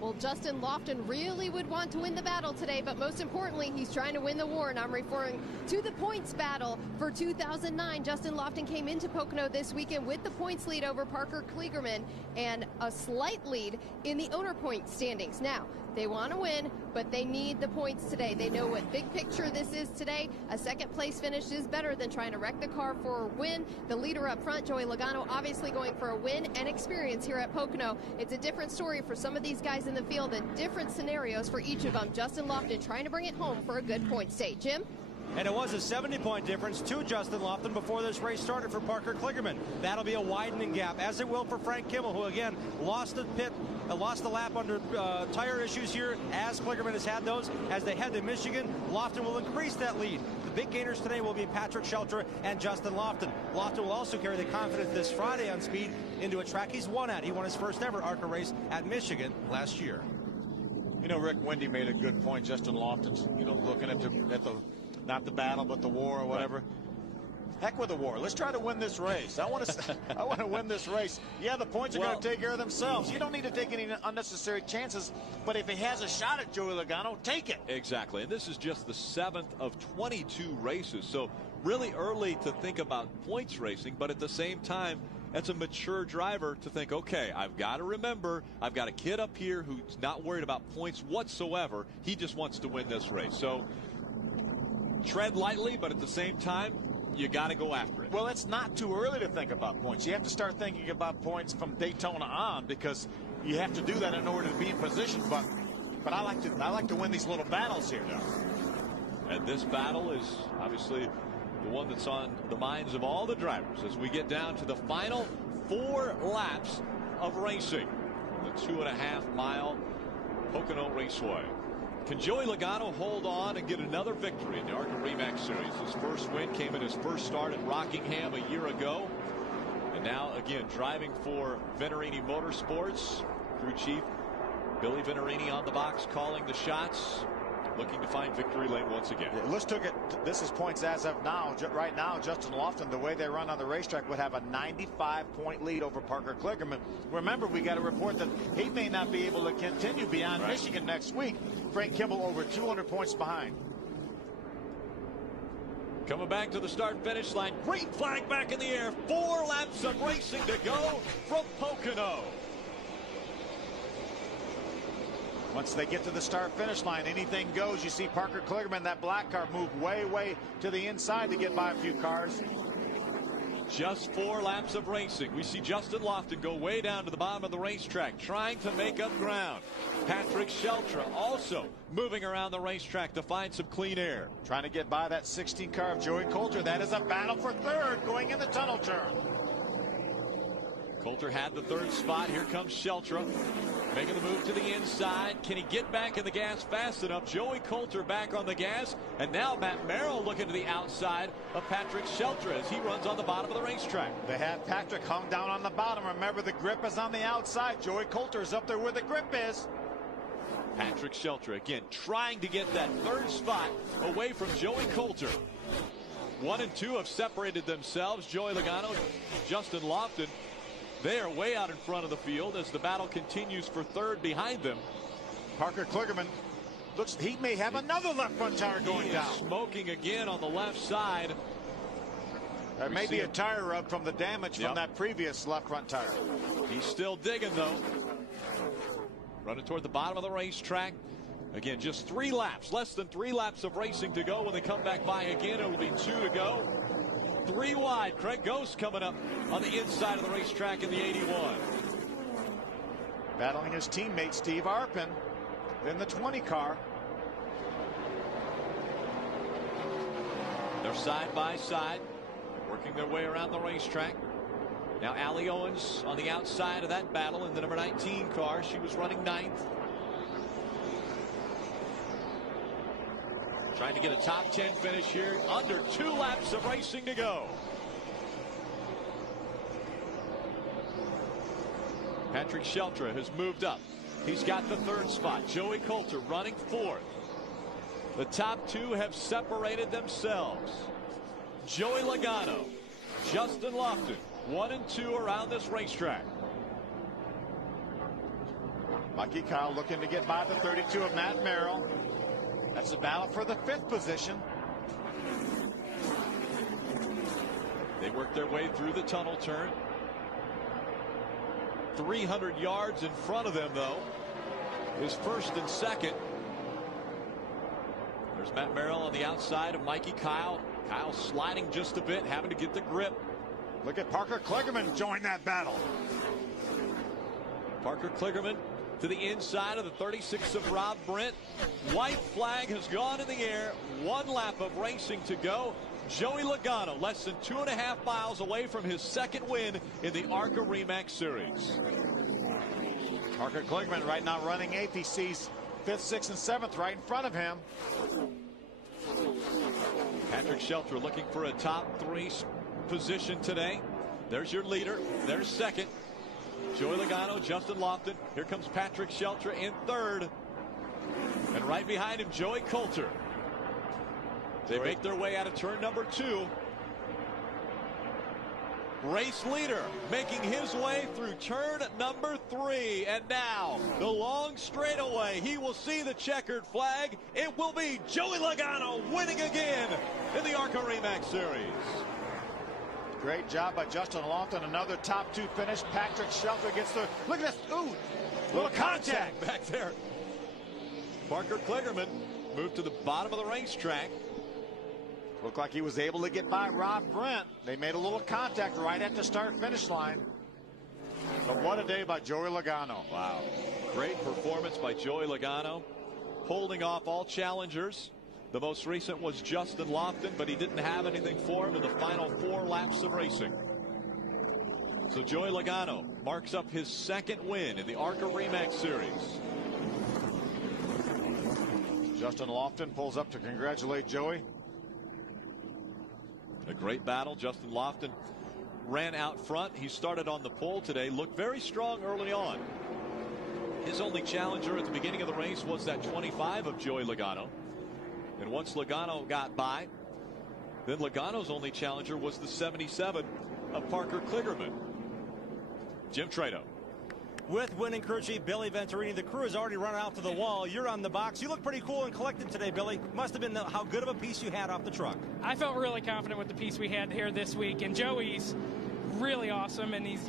Well, Justin Lofton really would want to win the battle today, but most importantly, he's trying to win the war, and I'm referring to the points battle for 2009. Justin Lofton came into Pocono this weekend with the points lead over Parker Kligerman and a slight lead in the owner point standings. Now, they want to win, but they need the points today. They know what big picture this is today. A second place finish is better than trying to wreck the car for a win. The leader up front, Joey Logano, obviously going for a win and experience here at Pocono. It's a different story for some of these guys in the field and different scenarios for each of them. Justin Lofton trying to bring it home for a good point day. Jim? And it was a 70-point difference to Justin Lofton before this race started for Parker Kligerman. That'll be a widening gap, as it will for Frank Kimmel, who again lost the lap under tire issues here, as Kligerman has had those. As they head to Michigan, Lofton will increase that lead. The big gainers today will be Patrick Sheltra and Justin Lofton. Lofton will also carry the confidence this Friday on Speed into a track he's won at. He won his first ever ARCA race at Michigan last year. You know, Rick, Wendy made a good point. Justin Lofton's, looking at the not the battle, but the war or whatever. Right. Heck with the war. Let's try to win this race. I want to win this race. Yeah, the points are going to take care of themselves. You don't need to take any unnecessary chances, but if he has a shot at Joey Logano, take it. Exactly, and this is just the 7th of 22 races, so really early to think about points racing, but at the same time, that's a mature driver to think, okay, I've got to remember, I've got a kid up here who's not worried about points whatsoever. He just wants to win this race. So tread lightly, but at the same time, you got to go after it. Well, it's not too early to think about points. You have to start thinking about points from Daytona on, because you have to do that in order to be in position. But I like to win these little battles here. Yeah. And this battle is obviously the one that's on the minds of all the drivers as we get down to the final 4 laps of racing. The 2.5-mile Pocono Raceway. Can Joey Logano hold on and get another victory in the ARCA Re Series? His first win came in his first start at Rockingham a year ago. And now, again, driving for Venturini Motorsports. Crew chief Billy Venturini on the box, calling the shots, looking to find victory lane once again. Yeah, let's look at this is points as of now. Right now, Justin Lofton, the way they run on the racetrack, would have a 95-point lead over Parker Kligerman. Remember, we got a report that he may not be able to continue beyond Michigan next week. Frank Kimmel over 200 points behind. Coming back to the start-finish line. Green flag back in the air. 4 laps of racing to go from Pocono. Once they get to the start-finish line, anything goes. You see Parker Kligerman, that black car, move way to the inside to get by a few cars. Just 4 laps of racing. We see Justin Lofton go way down to the bottom of the racetrack, trying to make up ground. Patrick Sheltra also moving around the racetrack to find some clean air. Trying to get by that 16 car of Joey Coulter. That is a battle for third going in the tunnel turn. Coulter had the 3rd spot. Here comes Sheltra, making the move to the inside. Can he get back in the gas fast enough? Joey Coulter back on the gas, and now Matt Merrill looking to the outside of Patrick Sheltra as he runs on the bottom of the racetrack. They had Patrick hung down on the bottom. Remember, the grip is on the outside. Joey Coulter is up there where the grip is. Patrick Sheltra again trying to get that 3rd spot away from Joey Coulter. 1 and 2 have separated themselves. Joey Logano, Justin Lofton, they are way out in front of the field as the battle continues for 3rd behind them. Parker Kligerman looks, he may have another left front tire going down. Smoking again on the left side. There may be a tire rub from the damage from that previous left front tire. He's still digging though. Running toward the bottom of the racetrack. Again, just 3 laps, less than 3 laps of racing to go. When they come back by again, it will be 2 to go. 3 wide. Craig Ghost coming up on the inside of the racetrack in the 81. Battling his teammate Steve Arpin in the 20 car. They're side by side, working their way around the racetrack. Now Allie Owens on the outside of that battle in the number 19 car. She was running 9th. Trying to get a top 10 finish here. Under 2 laps of racing to go. Patrick Sheltra has moved up. He's got the 3rd spot. Joey Coulter running 4th. The top 2 have separated themselves. Joey Logano, Justin Lofton, 1 and 2 around this racetrack. Mikey Kyle looking to get by the 32 of Matt Merrill. That's a battle for the 5th position. They work their way through the tunnel turn. 300 yards in front of them, though, is 1st and 2nd. There's Matt Merrill on the outside of Mikey Kyle. Kyle sliding just a bit, having to get the grip. Look at Parker Kligerman join that battle. Parker Kligerman to the inside of the 36 of Rob Brent. White flag has gone in the air. 1 lap of racing to go. Joey Logano less than 2.5 miles away from his 2nd win in the ARCA Re Series. Parker Kligerman right now running 8th. He sees 5th, 6th, and 7th right in front of him. Patrick Sheltra looking for a top 3 position today. There's your leader. There's 2nd. Joey Logano, Justin Lofton. Here comes Patrick Sheltra in 3rd. And right behind him, Joey Coulter. They make their way out of turn number 2. Race leader making his way through turn number 3. And now the long straightaway. He will see the checkered flag. It will be Joey Logano winning again in the ARCA Re Series. Great job by Justin Lofton. Another top 2 finish. Patrick Sheltra gets the, look at this, ooh, little contact back there. Parker Kligerman moved to the bottom of the racetrack. Looked like he was able to get by Rob Brent. They made a little contact right at the start-finish line. But what a day by Joey Logano. Wow. Great performance by Joey Logano, holding off all challengers. The most recent was Justin Lofton, but he didn't have anything for him in the final 4 laps of racing. So Joey Logano marks up his 2nd win in the ARCA Re Series. Justin Lofton pulls up to congratulate Joey. A great battle. Justin Lofton ran out front. He started on the pole today, looked very strong early on. His only challenger at the beginning of the race was that 25 of Joey Logano. And once Logano got by, then Logano's only challenger was the 77 of Parker Kligerman. Jim Trado. With winning crew chief Billy Venturini, the crew has already run out to the wall. You're on the box. You look pretty cool and collected today, Billy. Must have been how good of a piece you had off the truck. I felt really confident with the piece we had here this week, and Joey's really awesome, and he's,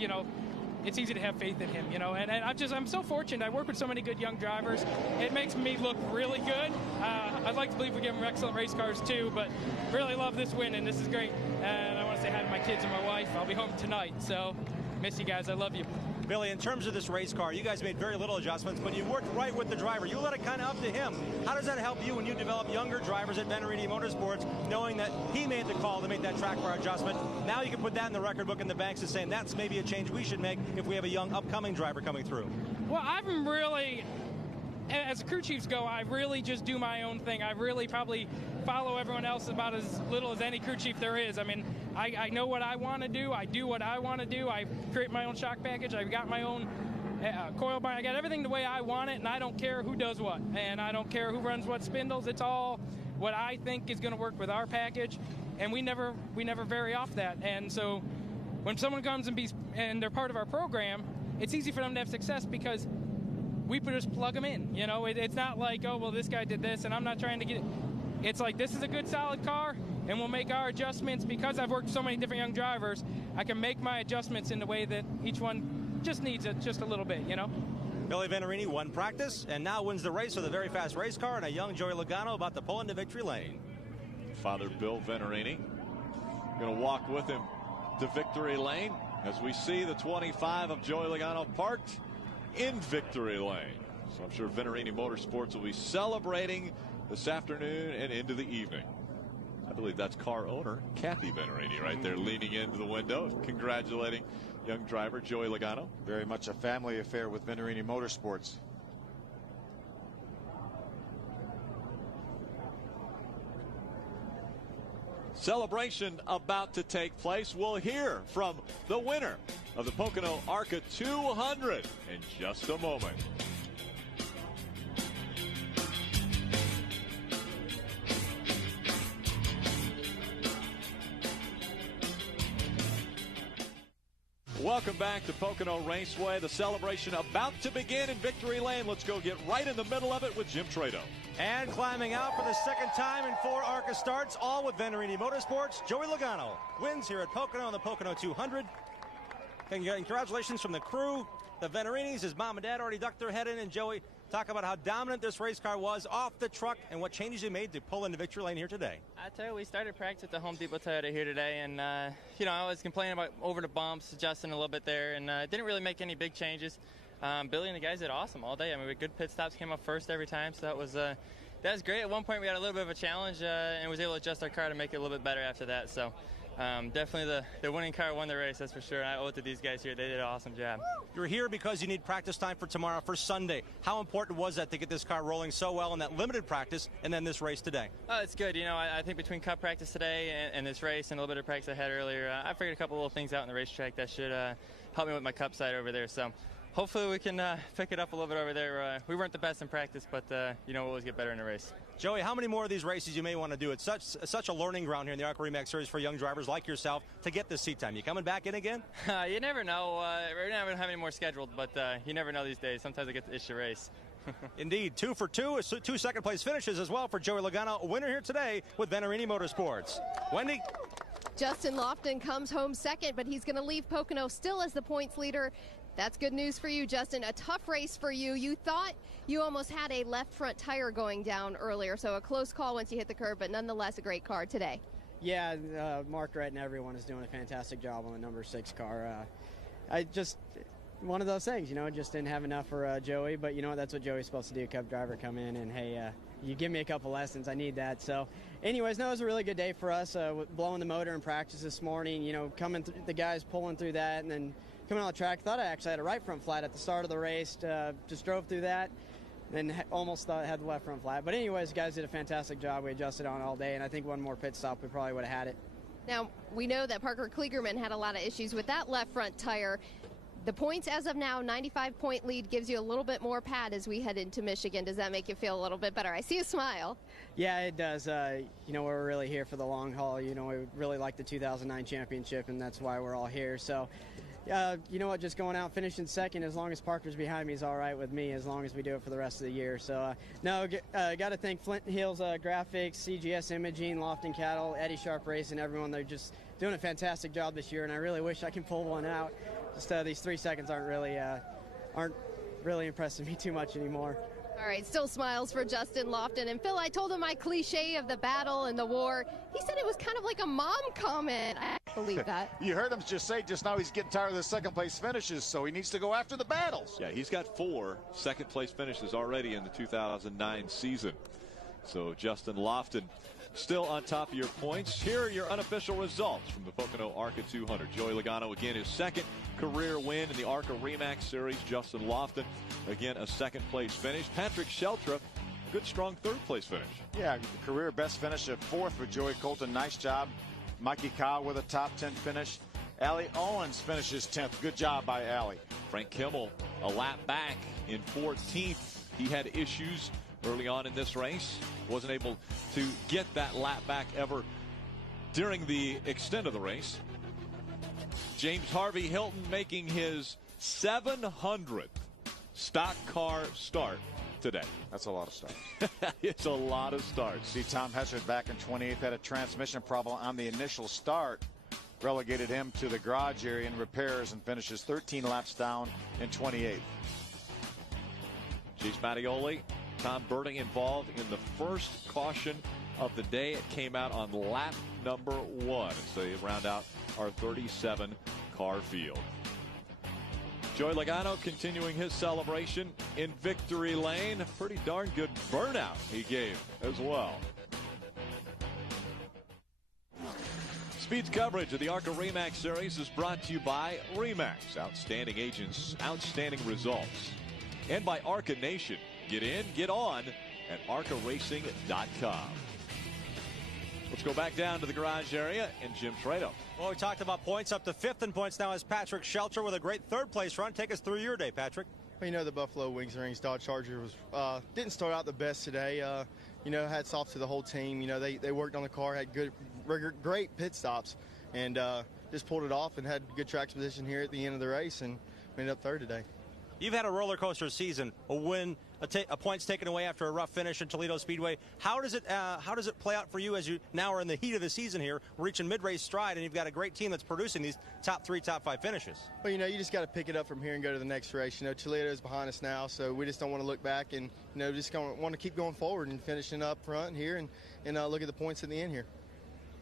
it's easy to have faith in him, and I'm so fortunate. I work with so many good young drivers. It makes me look really good. I'd like to believe we give them excellent race cars too, but really love this win, and this is great. And I want to say hi to my kids and my wife. I'll be home tonight, so miss you guys. I love you. Billy, in terms of this race car, you guys made very little adjustments, but you worked right with the driver. You let it kind of up to him. How does that help you when you develop younger drivers at Venturini Motorsports, knowing that he made the call to make that track car adjustment? Now you can put that in the record book in the banks and saying that's maybe a change we should make if we have a young upcoming driver coming through. Well, I'm really, as crew chiefs go, I really just do my own thing. I really probably follow everyone else about as little as any crew chief there is. I mean, I know what I want to do. I do what I want to do. I create my own shock package. I've got my own coil bind. I got everything the way I want it, and I don't care who does what. And I don't care who runs what spindles. It's all what I think is going to work with our package, and we never vary off that. And so when someone comes and they're part of our program, it's easy for them to have success because we just plug them in. It's not like, oh, well, this guy did this, and I'm not trying to get it. It's like, this is a good solid car, and we'll make our adjustments. Because I've worked with so many different young drivers, I can make my adjustments in the way that each one just needs it just a little bit, Billy Venturini won practice and now wins the race with a very fast race car and a young Joey Logano about to pull into victory lane. Father Bill Venturini going to walk with him to victory lane as we see the 25 of Joey Logano parked in victory lane. So I'm sure Venturini Motorsports will be celebrating this afternoon and into the evening. I believe that's car owner Kathy Venturini right there leaning into the window, congratulating young driver Joey Logano. Very much a family affair with Venturini Motorsports. Celebration about to take place. We'll hear from the winner of the Pocono ARCA 200 in just a moment. Welcome back to Pocono Raceway. The celebration about to begin in Victory Lane. Let's go get right in the middle of it with Jim Trado. And climbing out for the second time in 4 ARCA starts, all with Venturini Motorsports, Joey Logano wins here at Pocono on the Pocono 200. And congratulations from the crew. The Venturinis, his mom and dad already ducked their head in, and Joey, talk about how dominant this race car was off the truck and what changes you made to pull into Victory Lane here today. I tell you, we started practice at the Home Depot Toyota here today, and I was complaining about over the bumps, adjusting a little bit there, and didn't really make any big changes. Billy and the guys did awesome all day. I mean, we had good pit stops, came up first every time, so that was great. At one point, we had a little bit of a challenge, and was able to adjust our car to make it a little bit better after that. So. Definitely the winning car won the race, that's for sure. I owe it to these guys here. They did an awesome job. You're here because you need practice time for tomorrow, for Sunday. How important was that to get this car rolling so well in that limited practice and then this race today? Oh, it's good. I think between cup practice today and this race and a little bit of practice I had earlier, I figured a couple little things out in the racetrack that should help me with my cup side over there. So hopefully we can pick it up a little bit over there. We weren't the best in practice, but we'll always get better in the race. Joey, how many more of these races you may want to do? It's such a learning ground here in the ARCA Re Series for young drivers like yourself to get this seat time. You coming back in again? You never know. Right now we don't have any more scheduled, but you never know these days. Sometimes I get to issue a race. Indeed, 2 for 2, 2 second-place finishes as well for Joey Logano, winner here today with Venturini Motorsports. Wendy? Justin Lofton comes home second, but he's going to leave Pocono still as the points leader. That's good news for you, Justin. A tough race for you. You thought you almost had a left front tire going down earlier, so a close call once you hit the curb, but nonetheless a great car today. Yeah, Mark Wright and everyone is doing a fantastic job on the number 6 car. One of those things, just didn't have enough for Joey, but that's what Joey's supposed to do, Cup driver, come in and, hey, you give me a couple lessons, I need that. So anyways, no, it was a really good day for us, blowing the motor in practice this morning, coming through, the guys pulling through that, and then coming on the track. Thought I actually had a right front flat at the start of the race, just drove through that, then almost thought I had the left front flat. But anyways, the guys did a fantastic job. We adjusted on all day, and I think one more pit stop, we probably would have had it. Now, we know that Parker Kligerman had a lot of issues with that left front tire. The points as of now, 95-point lead, gives you a little bit more pad as we head into Michigan. Does that make you feel a little bit better? I see a smile. Yeah, it does. We're really here for the long haul. We really like the 2009 championship, and that's why we're all here. So, just going out finishing second, as long as Parker's behind me, is all right with me, as long as we do it for the rest of the year. So, got to thank Flint Hills Graphics, CGS Imaging, Lofton Cattle, Eddie Sharp Racing, everyone. They're just doing a fantastic job this year, and I really wish I can pull one out. Just these 3 seconds aren't really impressing me too much anymore. All right, still smiles for Justin Lofton. And Phil, I told him my cliche of the battle and the war. He said it was kind of like a mom comment. I believe that. You heard him just say just now he's getting tired of the second-place finishes, so he needs to go after the battles. Yeah, he's got 4 second-place finishes already in the 2009 season. So Justin Lofton still on top of your points. Here are your unofficial results from the Pocono ARCA 200. Joey Logano, again, his second career win in the ARCA RE/MAX Series. Justin Lofton, again, a second-place finish. Patrick Sheltra, good, strong third-place finish. Yeah, career best finish at 4th for Joey Colton. Nice job. Mikey Kyle with a top 10 finish. Allie Owens finishes 10th. Good job by Allie. Frank Kimmel, a lap back in 14th. He had issues early on in this race. Wasn't able to get that lap back ever during the extent of the race. James Harvey Hilton making his 700th stock car start today. That's a lot of starts. It's a lot of starts. See, Tom Hessard back in 28th had a transmission problem on the initial start. Relegated him to the garage area in repairs and finishes 13 laps down in 28th. Chase Mattioli, Tom Birding involved in the first caution of the day. It came out on lap number 1. So they round out our 37 car field. Joey Logano continuing his celebration in Victory Lane. A pretty darn good burnout he gave as well. Speed's coverage of the ARCA RE/MAX Series is brought to you by RE/MAX. Outstanding agents, outstanding results. And by ARCA Nation. Get in, get on at arcaracing.com. Well, Let's go back down to the garage area and Jim Trado. Well, we talked about points. Up to 5th in points now is Patrick Shelter with a great 3rd place run. Take us through your day, Patrick. Well, you know, the Buffalo Wings and Rings Dodge Charger was didn't start out the best today. You know, hats off to the whole team. You know, they worked on the car, had great pit stops, and just pulled it off and had good track position here at the end of the race, and we ended up 3rd today. You've had a roller coaster season, a win, a points taken away after a rough finish in Toledo Speedway. How does it play out for you as you now are in the heat of the season here, reaching mid-race stride, and you've got a great team that's producing these top 3, top 5 finishes? Well, you know, you just got to pick it up from here and go to the next race. You know, Toledo is behind us now, so we just don't want to look back, and you know, just want to keep going forward and finishing up front here and look at the points at the end here.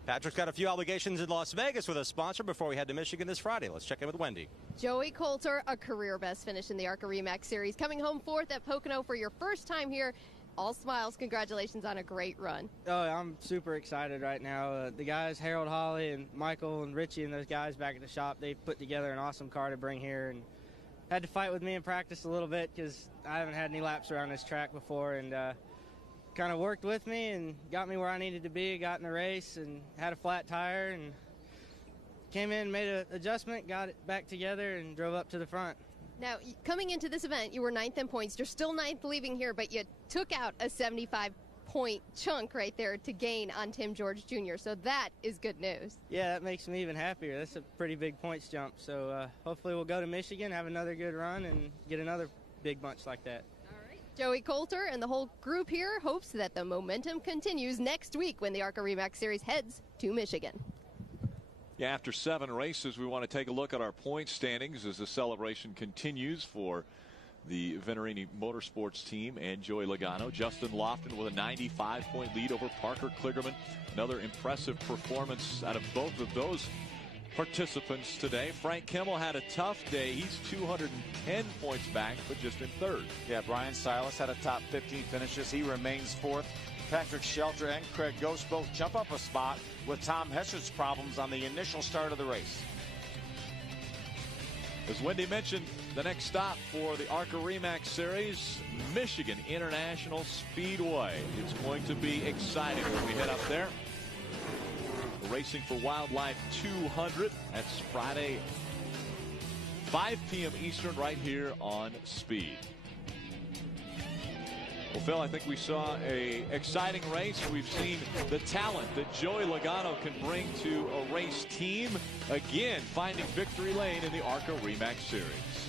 Patrick's got a few obligations in Las Vegas with a sponsor before we head to Michigan this Friday. Let's check in with Wendy. Joey Coulter, a career best finish in the ARCA Re Series, coming home 4th at Pocono for your first time here. All smiles. Congratulations on a great run. Oh, I'm super excited right now. The guys, Harold Hawley and Michael and Richie and those guys back at the shop, they put together an awesome car to bring here and had to fight with me in practice a little bit because I haven't had any laps around this track before, and kind of worked with me and got me where I needed to be, got in the race and had a flat tire and came in, made an adjustment, got it back together and drove up to the front. Now, coming into this event, you were 9th in points. You're still 9th leaving here, but you took out a 75-point chunk right there to gain on Tim George Jr., so that is good news. Yeah, that makes me even happier. That's a pretty big points jump, so hopefully we'll go to Michigan, have another good run, and get another big bunch like that. Joey Coulter and the whole group here hopes that the momentum continues next week when the ARCA Re Series heads to Michigan. Yeah, after 7 races, we want to take a look at our point standings as the celebration continues for the Venerini Motorsports team and Joey Logano. Justin Lofton with a 95-point lead over Parker Kligerman. Another impressive performance out of both of those participants today. Frank Kimmel had a tough day. He's 210 points back, but just in 3rd. Yeah, Brian Silas had a top 15 finishes. He remains 4th. Patrick Shelter and Craig Ghost both jump up a spot with Tom Hessert's problems on the initial start of the race. As Wendy mentioned, the next stop for the ARCA RE/MAX Series, Michigan International Speedway. It's going to be exciting when we head up there. Racing for Wildlife 200. That's Friday, 5 p.m. Eastern, right here on Speed. Well, Phil, I think we saw an exciting race. We've seen the talent that Joey Logano can bring to a race team. Again, finding victory lane in the ARCA RE/MAX Series.